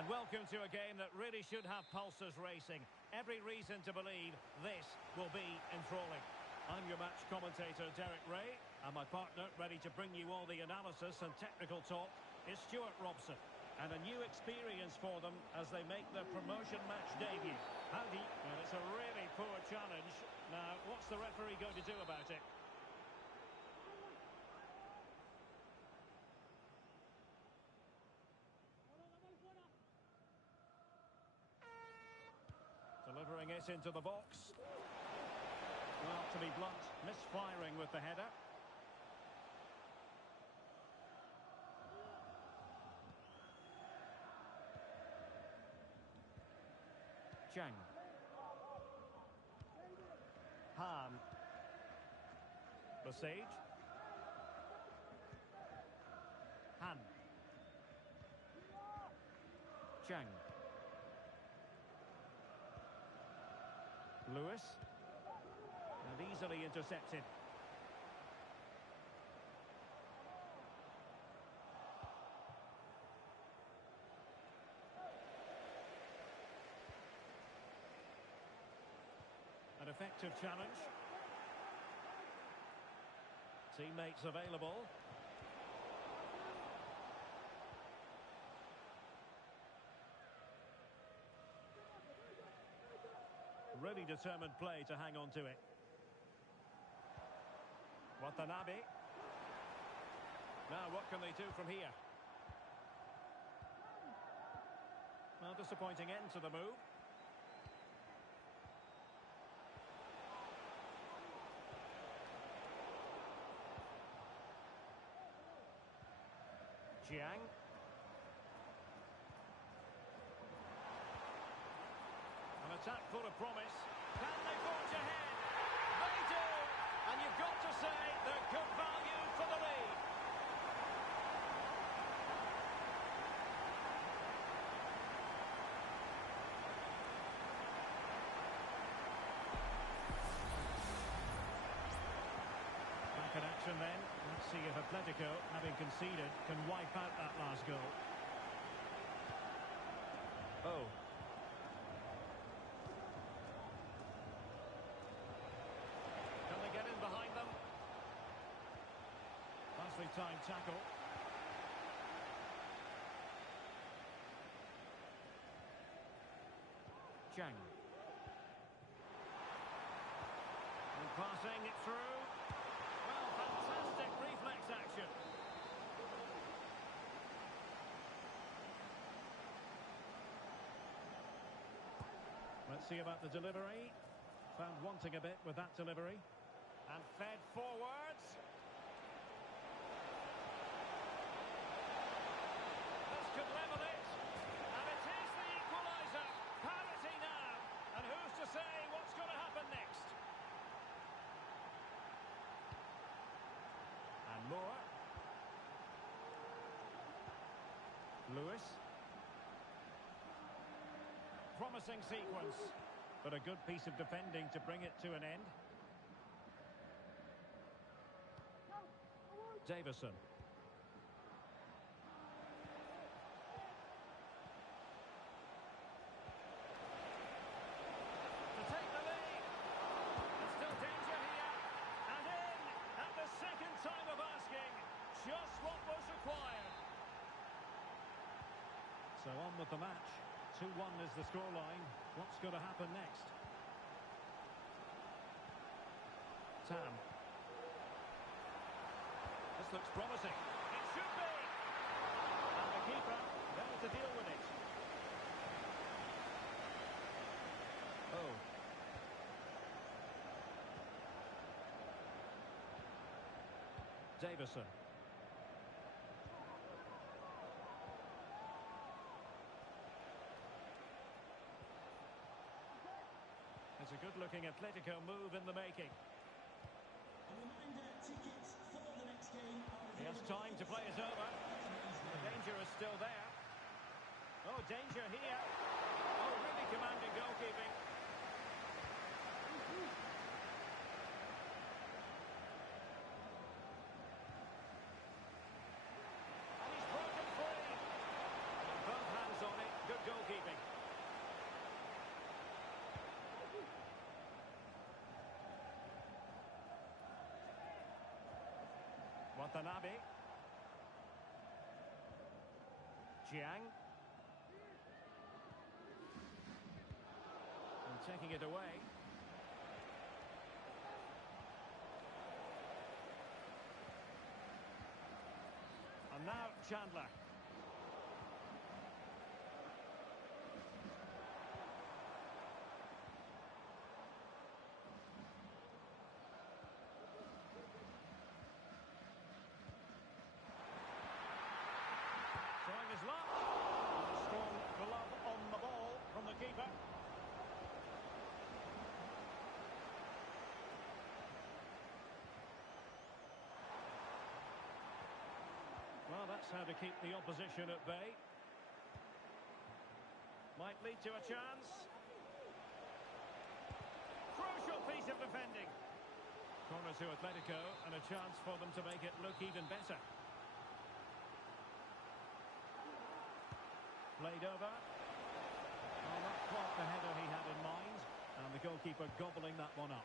And welcome to a game that really should have pulses racing. Every reason to believe this will be enthralling. I'm your match commentator, Derek Ray, and my partner, ready to bring you all the analysis and technical talk, is Stuart Robson. And a new experience for them as they make their promotion match debut. Well, it's a really poor challenge. Now, what's the referee going to do about it? Delivering it into the box. Well, to be blunt, misfiring with the header. Chang. Han. Basage. Han. Chang. Lewis. And easily intercepted. An effective challenge. Teammates available. Really determined play to hang on to it. Watanabe. Now, what can they do from here? Well, disappointing end to the move. Jiang. An attack full of promise. Can they forge ahead? They do! And you've got to say they're good value for the lead. possession then. Let's see if Atletico, having conceded, can wipe out that last goal. Oh. Can they get in behind them? Nicely timed tackle. Chang. And passing it through. Well, fantastic reflex action. Let's see about the delivery. Found wanting a bit with that delivery. And fed forwards. This could level it. And it is the equaliser. Parity now. And who's to say what's going to happen next? And Moore. Lewis. Promising sequence, but a good piece of defending to bring it to an end. Davison. To take the lead. There's still danger here. And in at the second time of asking. Just what was required. So on with the match. 2-1 is the scoreline. What's going to happen next? Tam. This looks promising. It should be. And the keeper there to deal with it. Oh. Davison. It's a good-looking Atletico move in the making. A reminder, tickets for the next game are He has time to play it over. The danger is still there. Oh, danger here. Oh, really commanding goalkeeping. And he's broken free. Both hands on it. Good goalkeeping. Watanabe. Jiang. And taking it away. And now Chandler. Trying his luck. Strong glove on the ball from the keeper. Well, that's how to keep the opposition at bay. Might lead to a chance. Crucial piece of defending. Corner to Atletico and a chance for them to make it look even better. Played over. Oh, not quite the header he had in mind. And the goalkeeper gobbling that one up.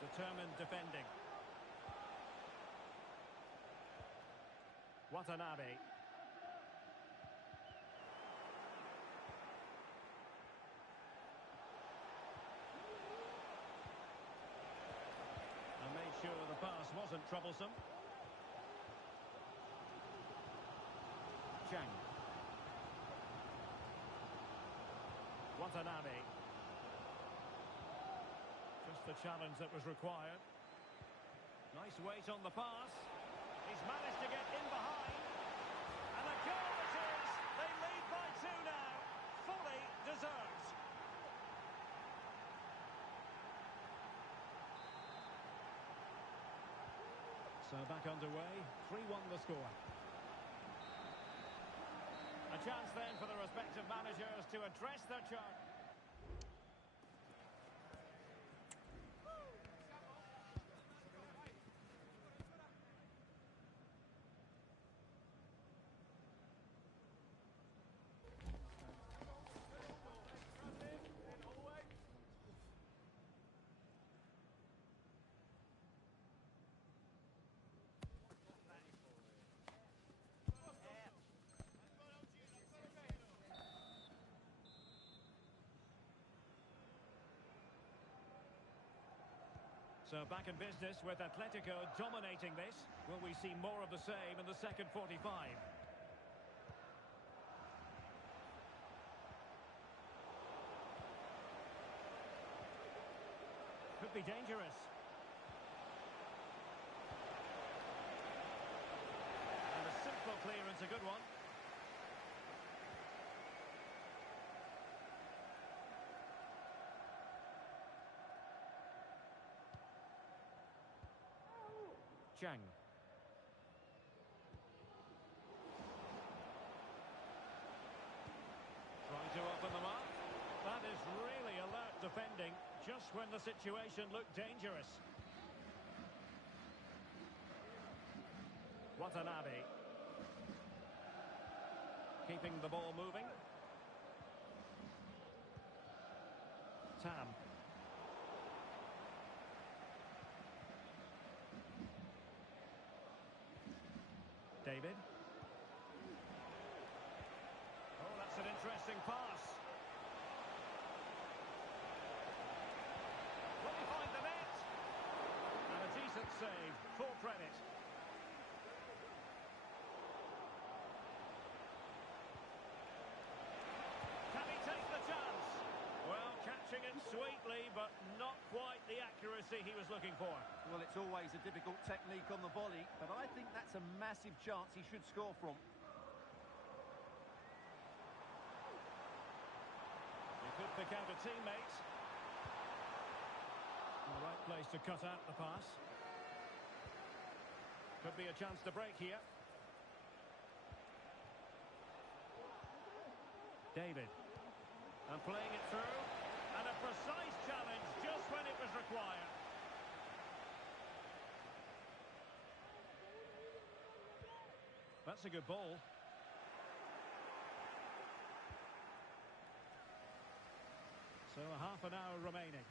Determined defending. Watanabe. And made sure the pass wasn't troublesome. Chang. Watanabe. Just the challenge that was required. Nice weight on the pass. He's managed to get in behind. And a goal it is. They lead by 2 now. Fully deserved. So back underway. 3-1 the score. A chance then for the respective managers to address their charge. So back in business with Atletico dominating this. Will we see more of the same in the second 45? Could be dangerous. And a simple clearance, a good one. Chang. Trying to open them up. That is really alert defending, just when the situation looked dangerous. Watanabe. Keeping the ball moving. Tam. David. Oh, that's an interesting pass. Will he find the net? And a decent save, full credit. Can he take the chance? Well, catching it sweetly, but not quite the accuracy he was looking for. Well, it's always a difficult technique on the volley, but I think that's a massive chance he should score from. He could pick out a teammate. The right place to cut out the pass. Could be a chance to break here. David. And playing it through. And a precise challenge just when it was required. That's a good ball. So a half an hour remaining.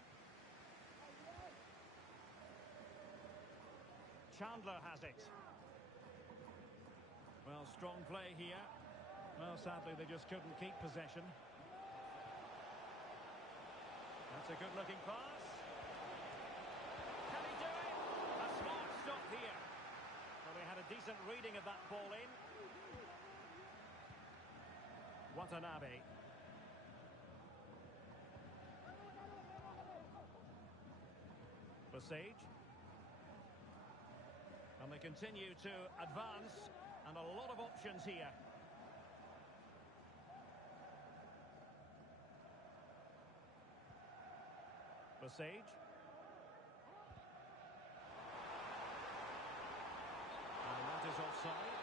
Chandler has it. Well, strong play here. Well, sadly, they just couldn't keep possession. That's a good-looking pass. Can he do it? A smart stop here. Well, they had a decent reading of that ball in. Watanabe. Sage. And they continue to advance, and a lot of options here. Sage. And that is offside.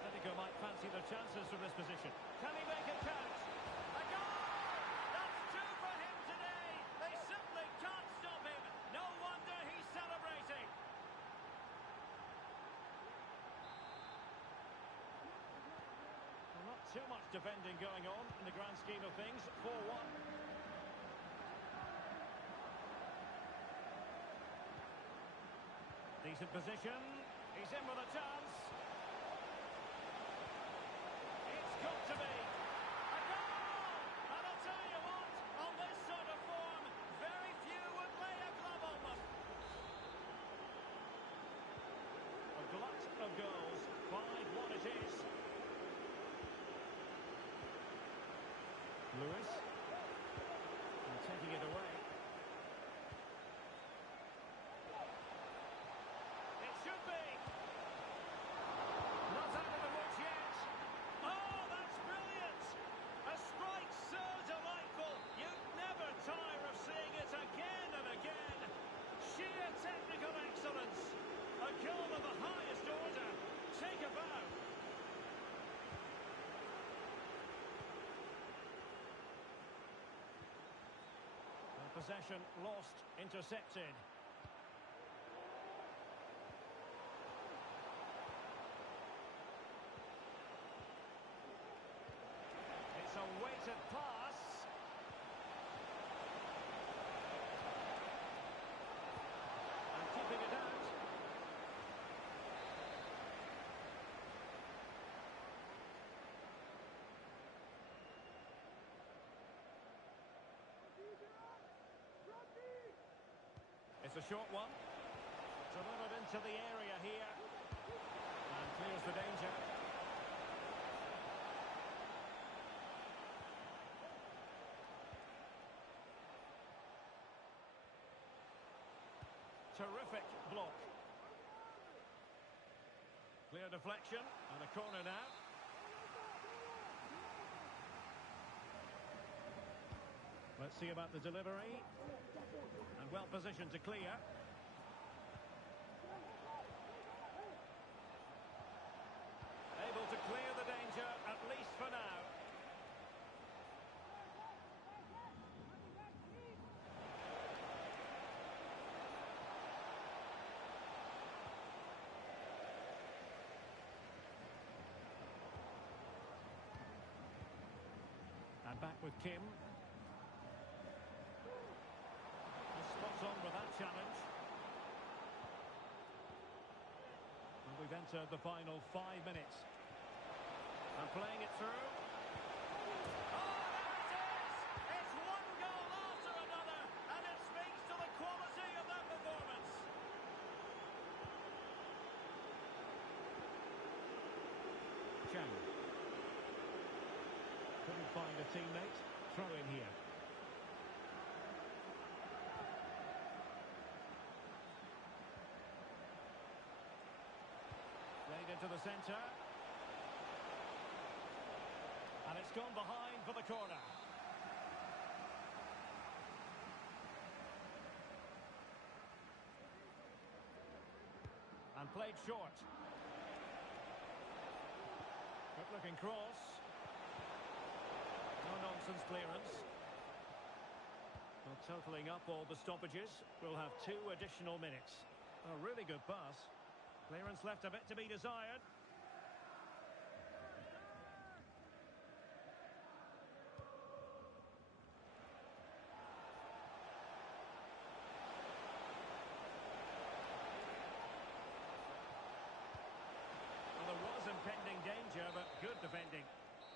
Atletico might fancy their chances from this position. Can he make it count? A goal! That's two for him today. They simply can't stop him. No wonder he's celebrating. Well, not too much defending going on in the grand scheme of things. 4-1. Decent position. He's in with a chance. It's got to be. A goal! And I'll tell you what, on this sort of form, very few would lay a glove on them. A glut of goals. 5-1 it is. Lewis. And taking it away. It should be. Not out of the woods yet. Oh, that's brilliant. A strike so delightful. You'd never tire of seeing it again and again. Sheer technical excellence. A goal of the highest order. Take a bow. Possession lost, intercepted. It's a weighted pass. And keeping it out. It's a short one. Delivered into the area here. And clears the danger. Terrific block. Clear deflection and a corner now. Let's see about the delivery. And well positioned to clear. Able to clear the danger, at least for now. And back with Kim. Spot on with that challenge. And we've entered the final 5 minutes. And playing it through. Oh, there it is! It's one goal after another, and it speaks to the quality of that performance. Chang. Couldn't find a teammate. Throw in here. Played into the centre. And it's gone behind for the corner. And played short. Good looking cross. No-nonsense clearance. Well, totalling up all the stoppages, we'll have 2 additional minutes. A really good pass. Clearance left a bit to be desired. Well, there was impending danger, but good defending.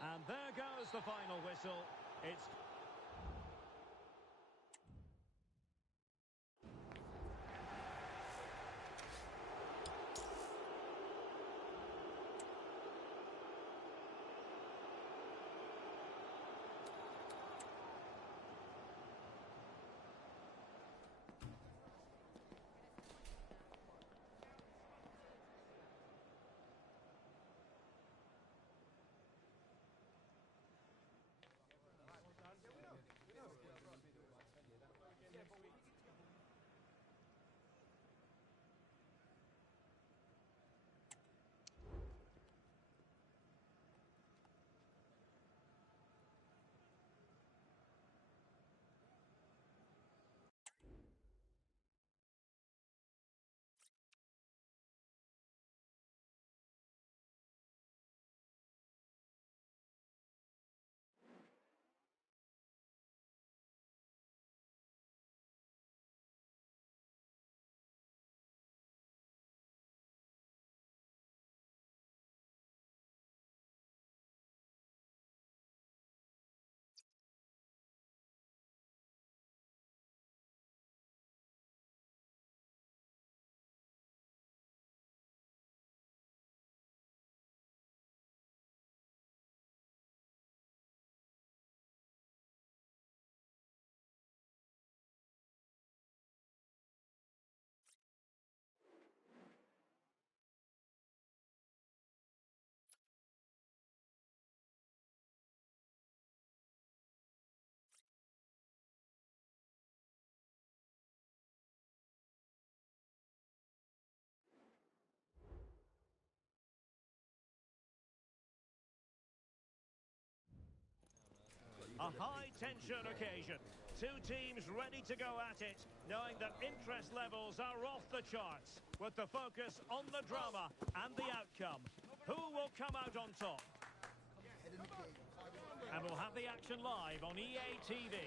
And there goes the final whistle. It's... A high-tension occasion. 2 teams ready to go at it, knowing that interest levels are off the charts, with the focus on the drama and the outcome. Who will come out on top? And we'll have the action live on EA TV.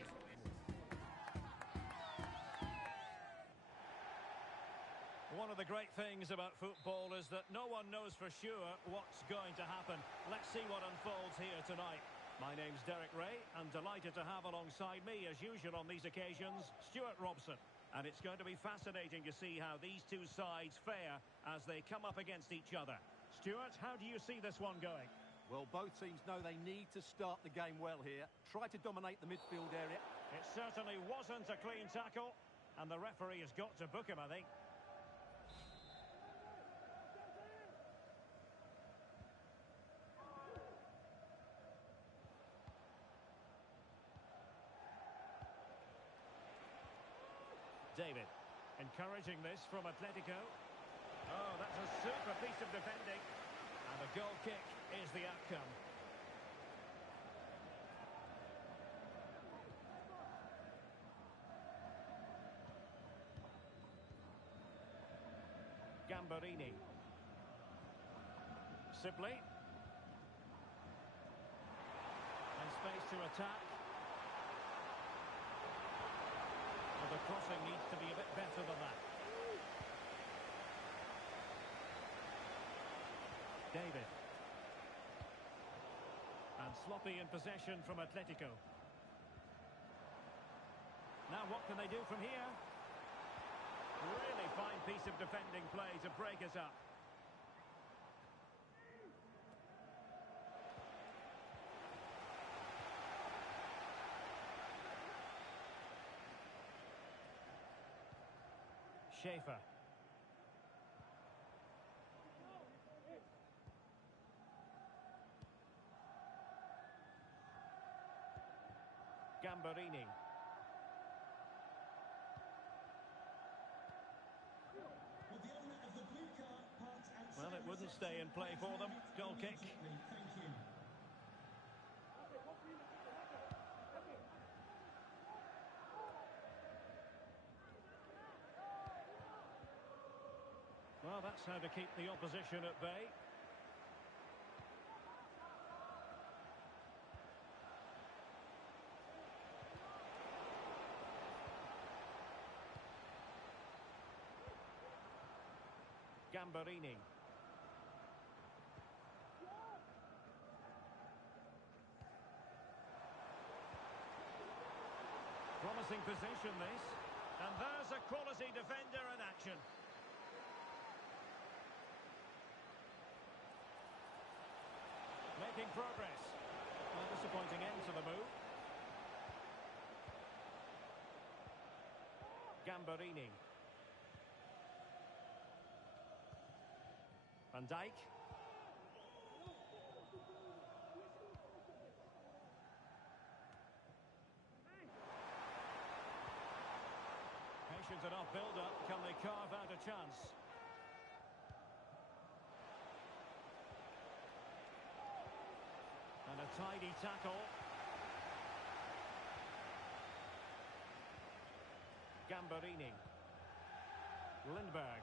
One of the great things about football is that no one knows for sure what's going to happen. Let's see what unfolds here tonight. My name's Derek Ray, and delighted to have alongside me, as usual on these occasions, Stuart Robson. And it's going to be fascinating to see how these two sides fare as they come up against each other. Stuart, how do you see this one going? Well, both teams know they need to start the game well here. Try to dominate the midfield area. It certainly wasn't a clean tackle, and the referee has got to book him, I think. David, encouraging this from Atletico. Oh, that's a super piece of defending. And a goal kick is the outcome. Gambarini. Sibley. And space to attack. Well, the crossing needs to be a bit better than that. David. And sloppy in possession from Atletico. Now what can they do from here? Really fine piece of defending play to break us up. Schaefer. Gambarini. Well, the owner of the blue car parked outside. Well, it wouldn't stay in play for them. Goal kick. Thank you. Well, that's how to keep the opposition at bay. Gambarini. Promising position this. And there's a quality defender in action. Making progress. A disappointing end to the move. Gambarini. Van Dijk. Patient enough build-up. Can they carve out a chance? And a tidy tackle. Gambarini. Lindberg.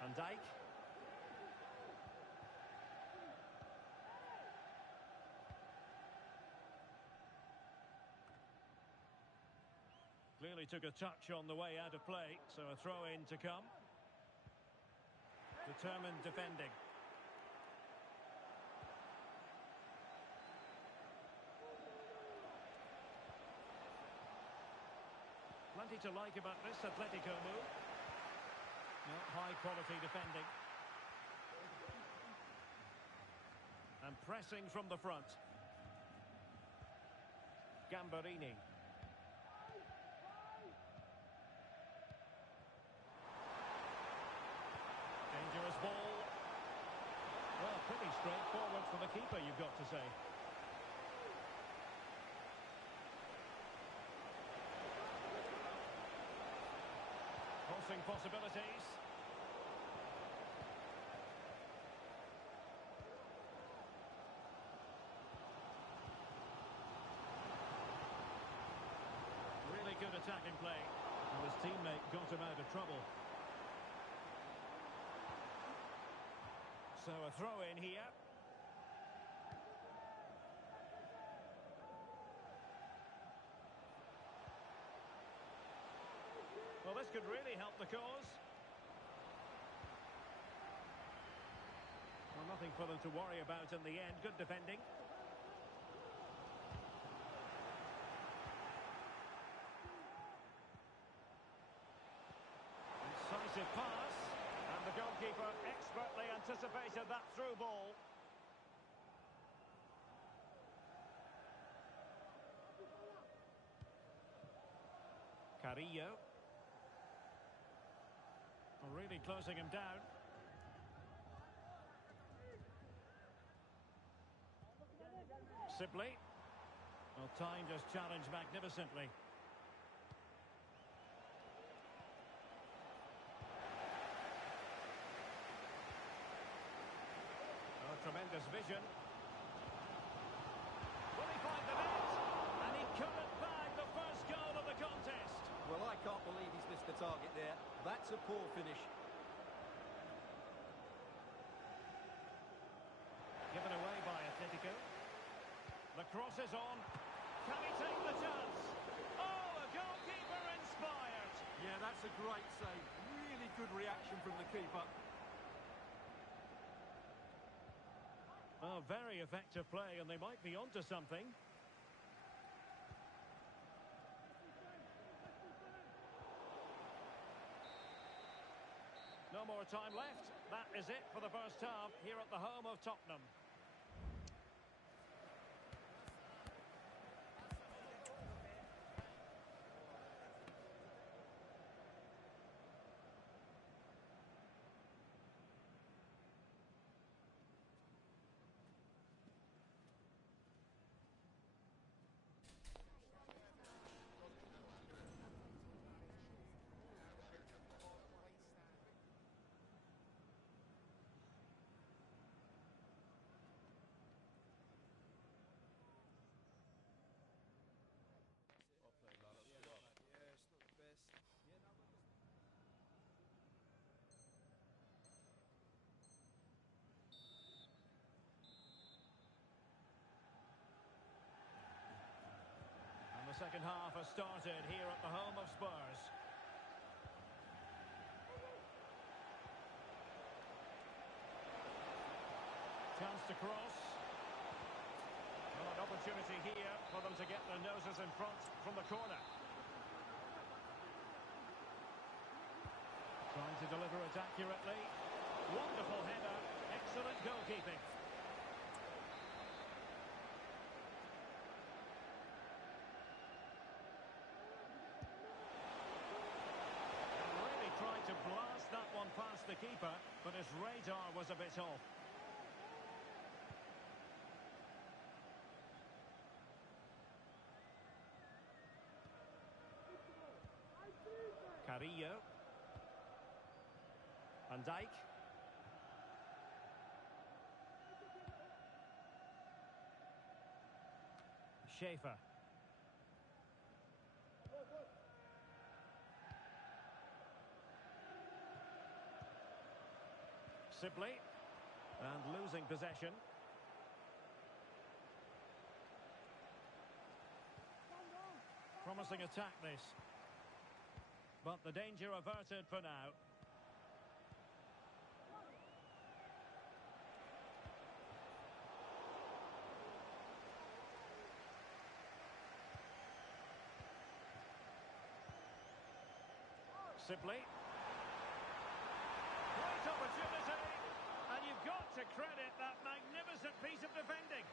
Van Dijk. Clearly took a touch on the way out of play, so a throw-in to come. Determined defending. Plenty to like about this Atletico move. High quality defending. And pressing from the front. Gambarini. Dangerous ball. Well, pretty straightforward for the keeper, you've got to say. Crossing possibilities. Really good attacking play. And his teammate got him out of trouble. So a throw in here. Well, this could really help the cause. Well, nothing for them to worry about in the end. Good defending. anticipated that through ball. Carrillo. Really closing him down. Sibley. Well, timed his challenge magnificently. Oh, tremendous vision. Will he find the net? And he couldn't bag the first goal of the contest. Well, I can't believe he's missed the target there. That's a poor finish. Given away by Atletico. The cross is on. Can he take the chance? Oh, a goalkeeper inspired. Yeah, that's a great save. Really good reaction from the keeper. Oh, very effective play, and they might be onto something. No more time left. That is it for the first half here at the home of Tottenham. The second half has started here at the home of Spurs. Chance to cross. Well, an opportunity here for them to get their noses in front from the corner. Trying to deliver it accurately. Wonderful header. Excellent goalkeeping. Tried to blast that one past the keeper, but his radar was a bit off. Carrillo. Van Dijk. Schaefer. Sibley, and losing possession. Promising attack this. But the danger averted for now. Sibley. Great opportunity, and you've got to credit that magnificent piece of defending.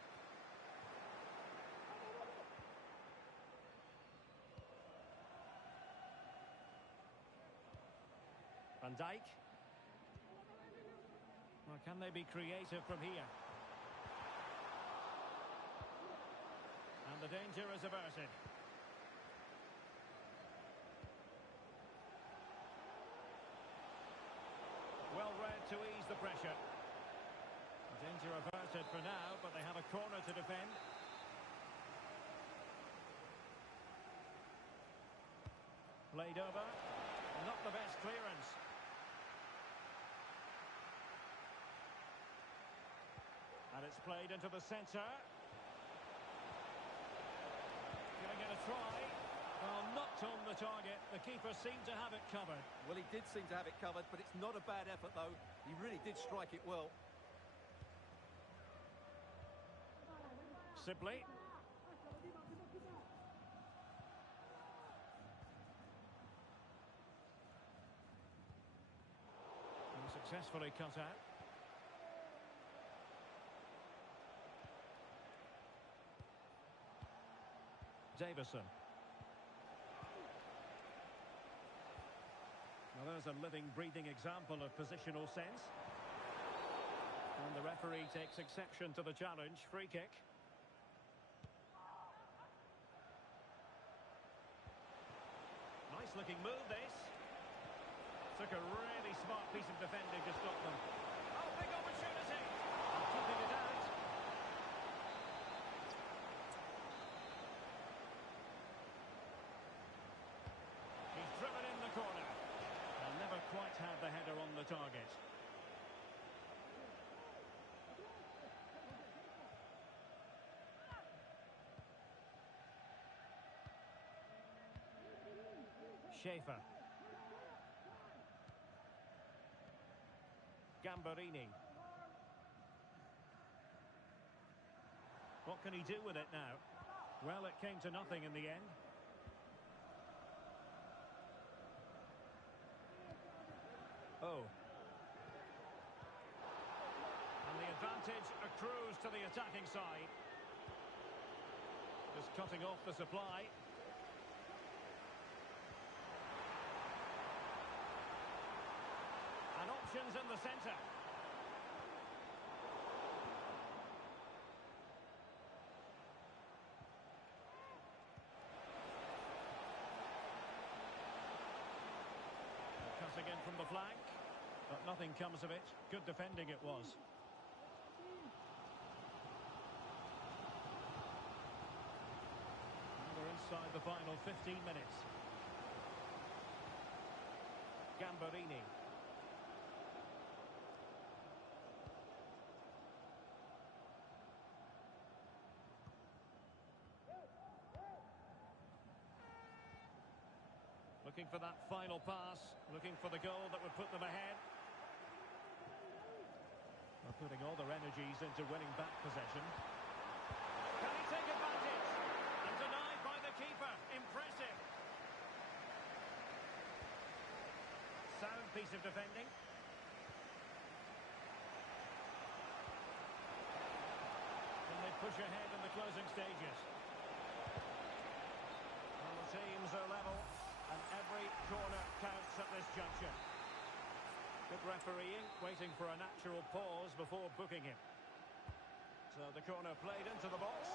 Van Dijk. Well, can they be creative from here? And the danger is averted. Well read to ease the pressure. Danger averted for now, but they have a corner to defend. Played over. Not the best clearance. And it's played into the centre. Giving it a try. Well, not on the target. The keeper seemed to have it covered. Well, he did seem to have it covered, but it's not a bad effort, though. He really did strike it well. Sibley. And successfully cut out. Davison. Well, there's a living, breathing example of positional sense. And the referee takes exception to the challenge. Free kick. Nice looking move, this. Took a really smart piece of defending to stop them. Oh, big opportunity. And keeping it out. He's driven in the corner. And never quite had the header on the target. Schaefer. Gambarini. What can he do with it now? Well, it came to nothing in the end. Oh. And the advantage accrues to the attacking side. Just cutting off the supply. And options in the centre. Cutting in from the flank, but nothing comes of it. Good defending it was. And we're inside the final 15 minutes. Gambarini. Looking for that final pass, looking for the goal that would put them ahead. They're putting all their energies into winning back possession. Can he take advantage? And denied by the keeper. Impressive. Sound piece of defending. And they push ahead in the closing stages. Well, the teams are level. And every corner counts at this juncture. Good refereeing, waiting for a natural pause before booking him. So the corner played into the box.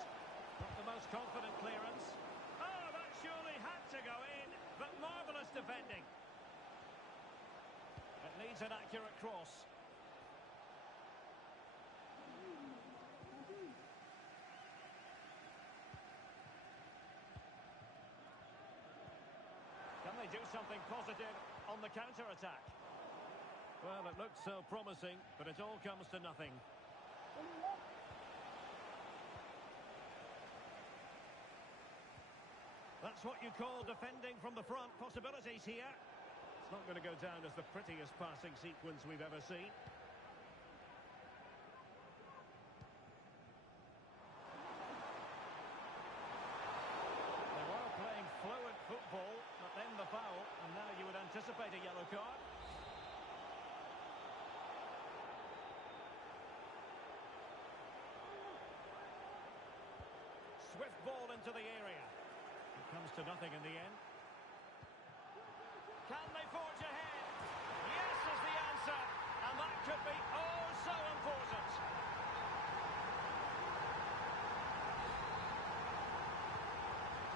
Not the most confident clearance. Oh, that surely had to go in, but marvellous defending. It needs an accurate cross. Can they do something positive on the counter-attack? Well, it looked so promising, but it all comes to nothing. That's what you call defending from the front. Possibilities here. It's not going to go down as the prettiest passing sequence we've ever seen. They were playing fluent football, but then the foul, and now you would anticipate a yellow card. Swift ball into the area. It comes to nothing in the end. Can they forge ahead? Yes is the answer, and that could be oh so important.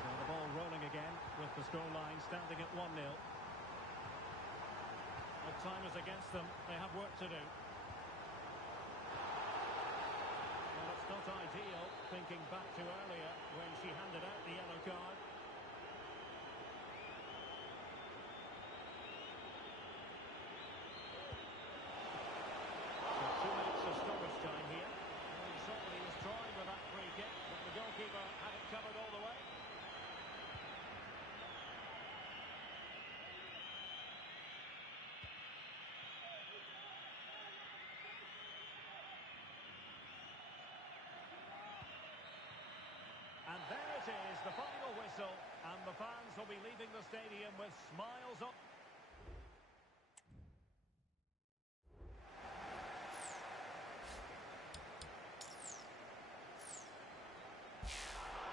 So the ball rolling again with the scoreline standing at 1-0. But time is against them. They have work to do. Well, it's not ideal, thinking back to earlier when she handed out the yellow card. So 2 minutes of stoppage time here. Well, he saw what he was trying with that free kick, but the goalkeeper had it covered all the way. And there it is, the final whistle, and the fans will be leaving the stadium with smiles on.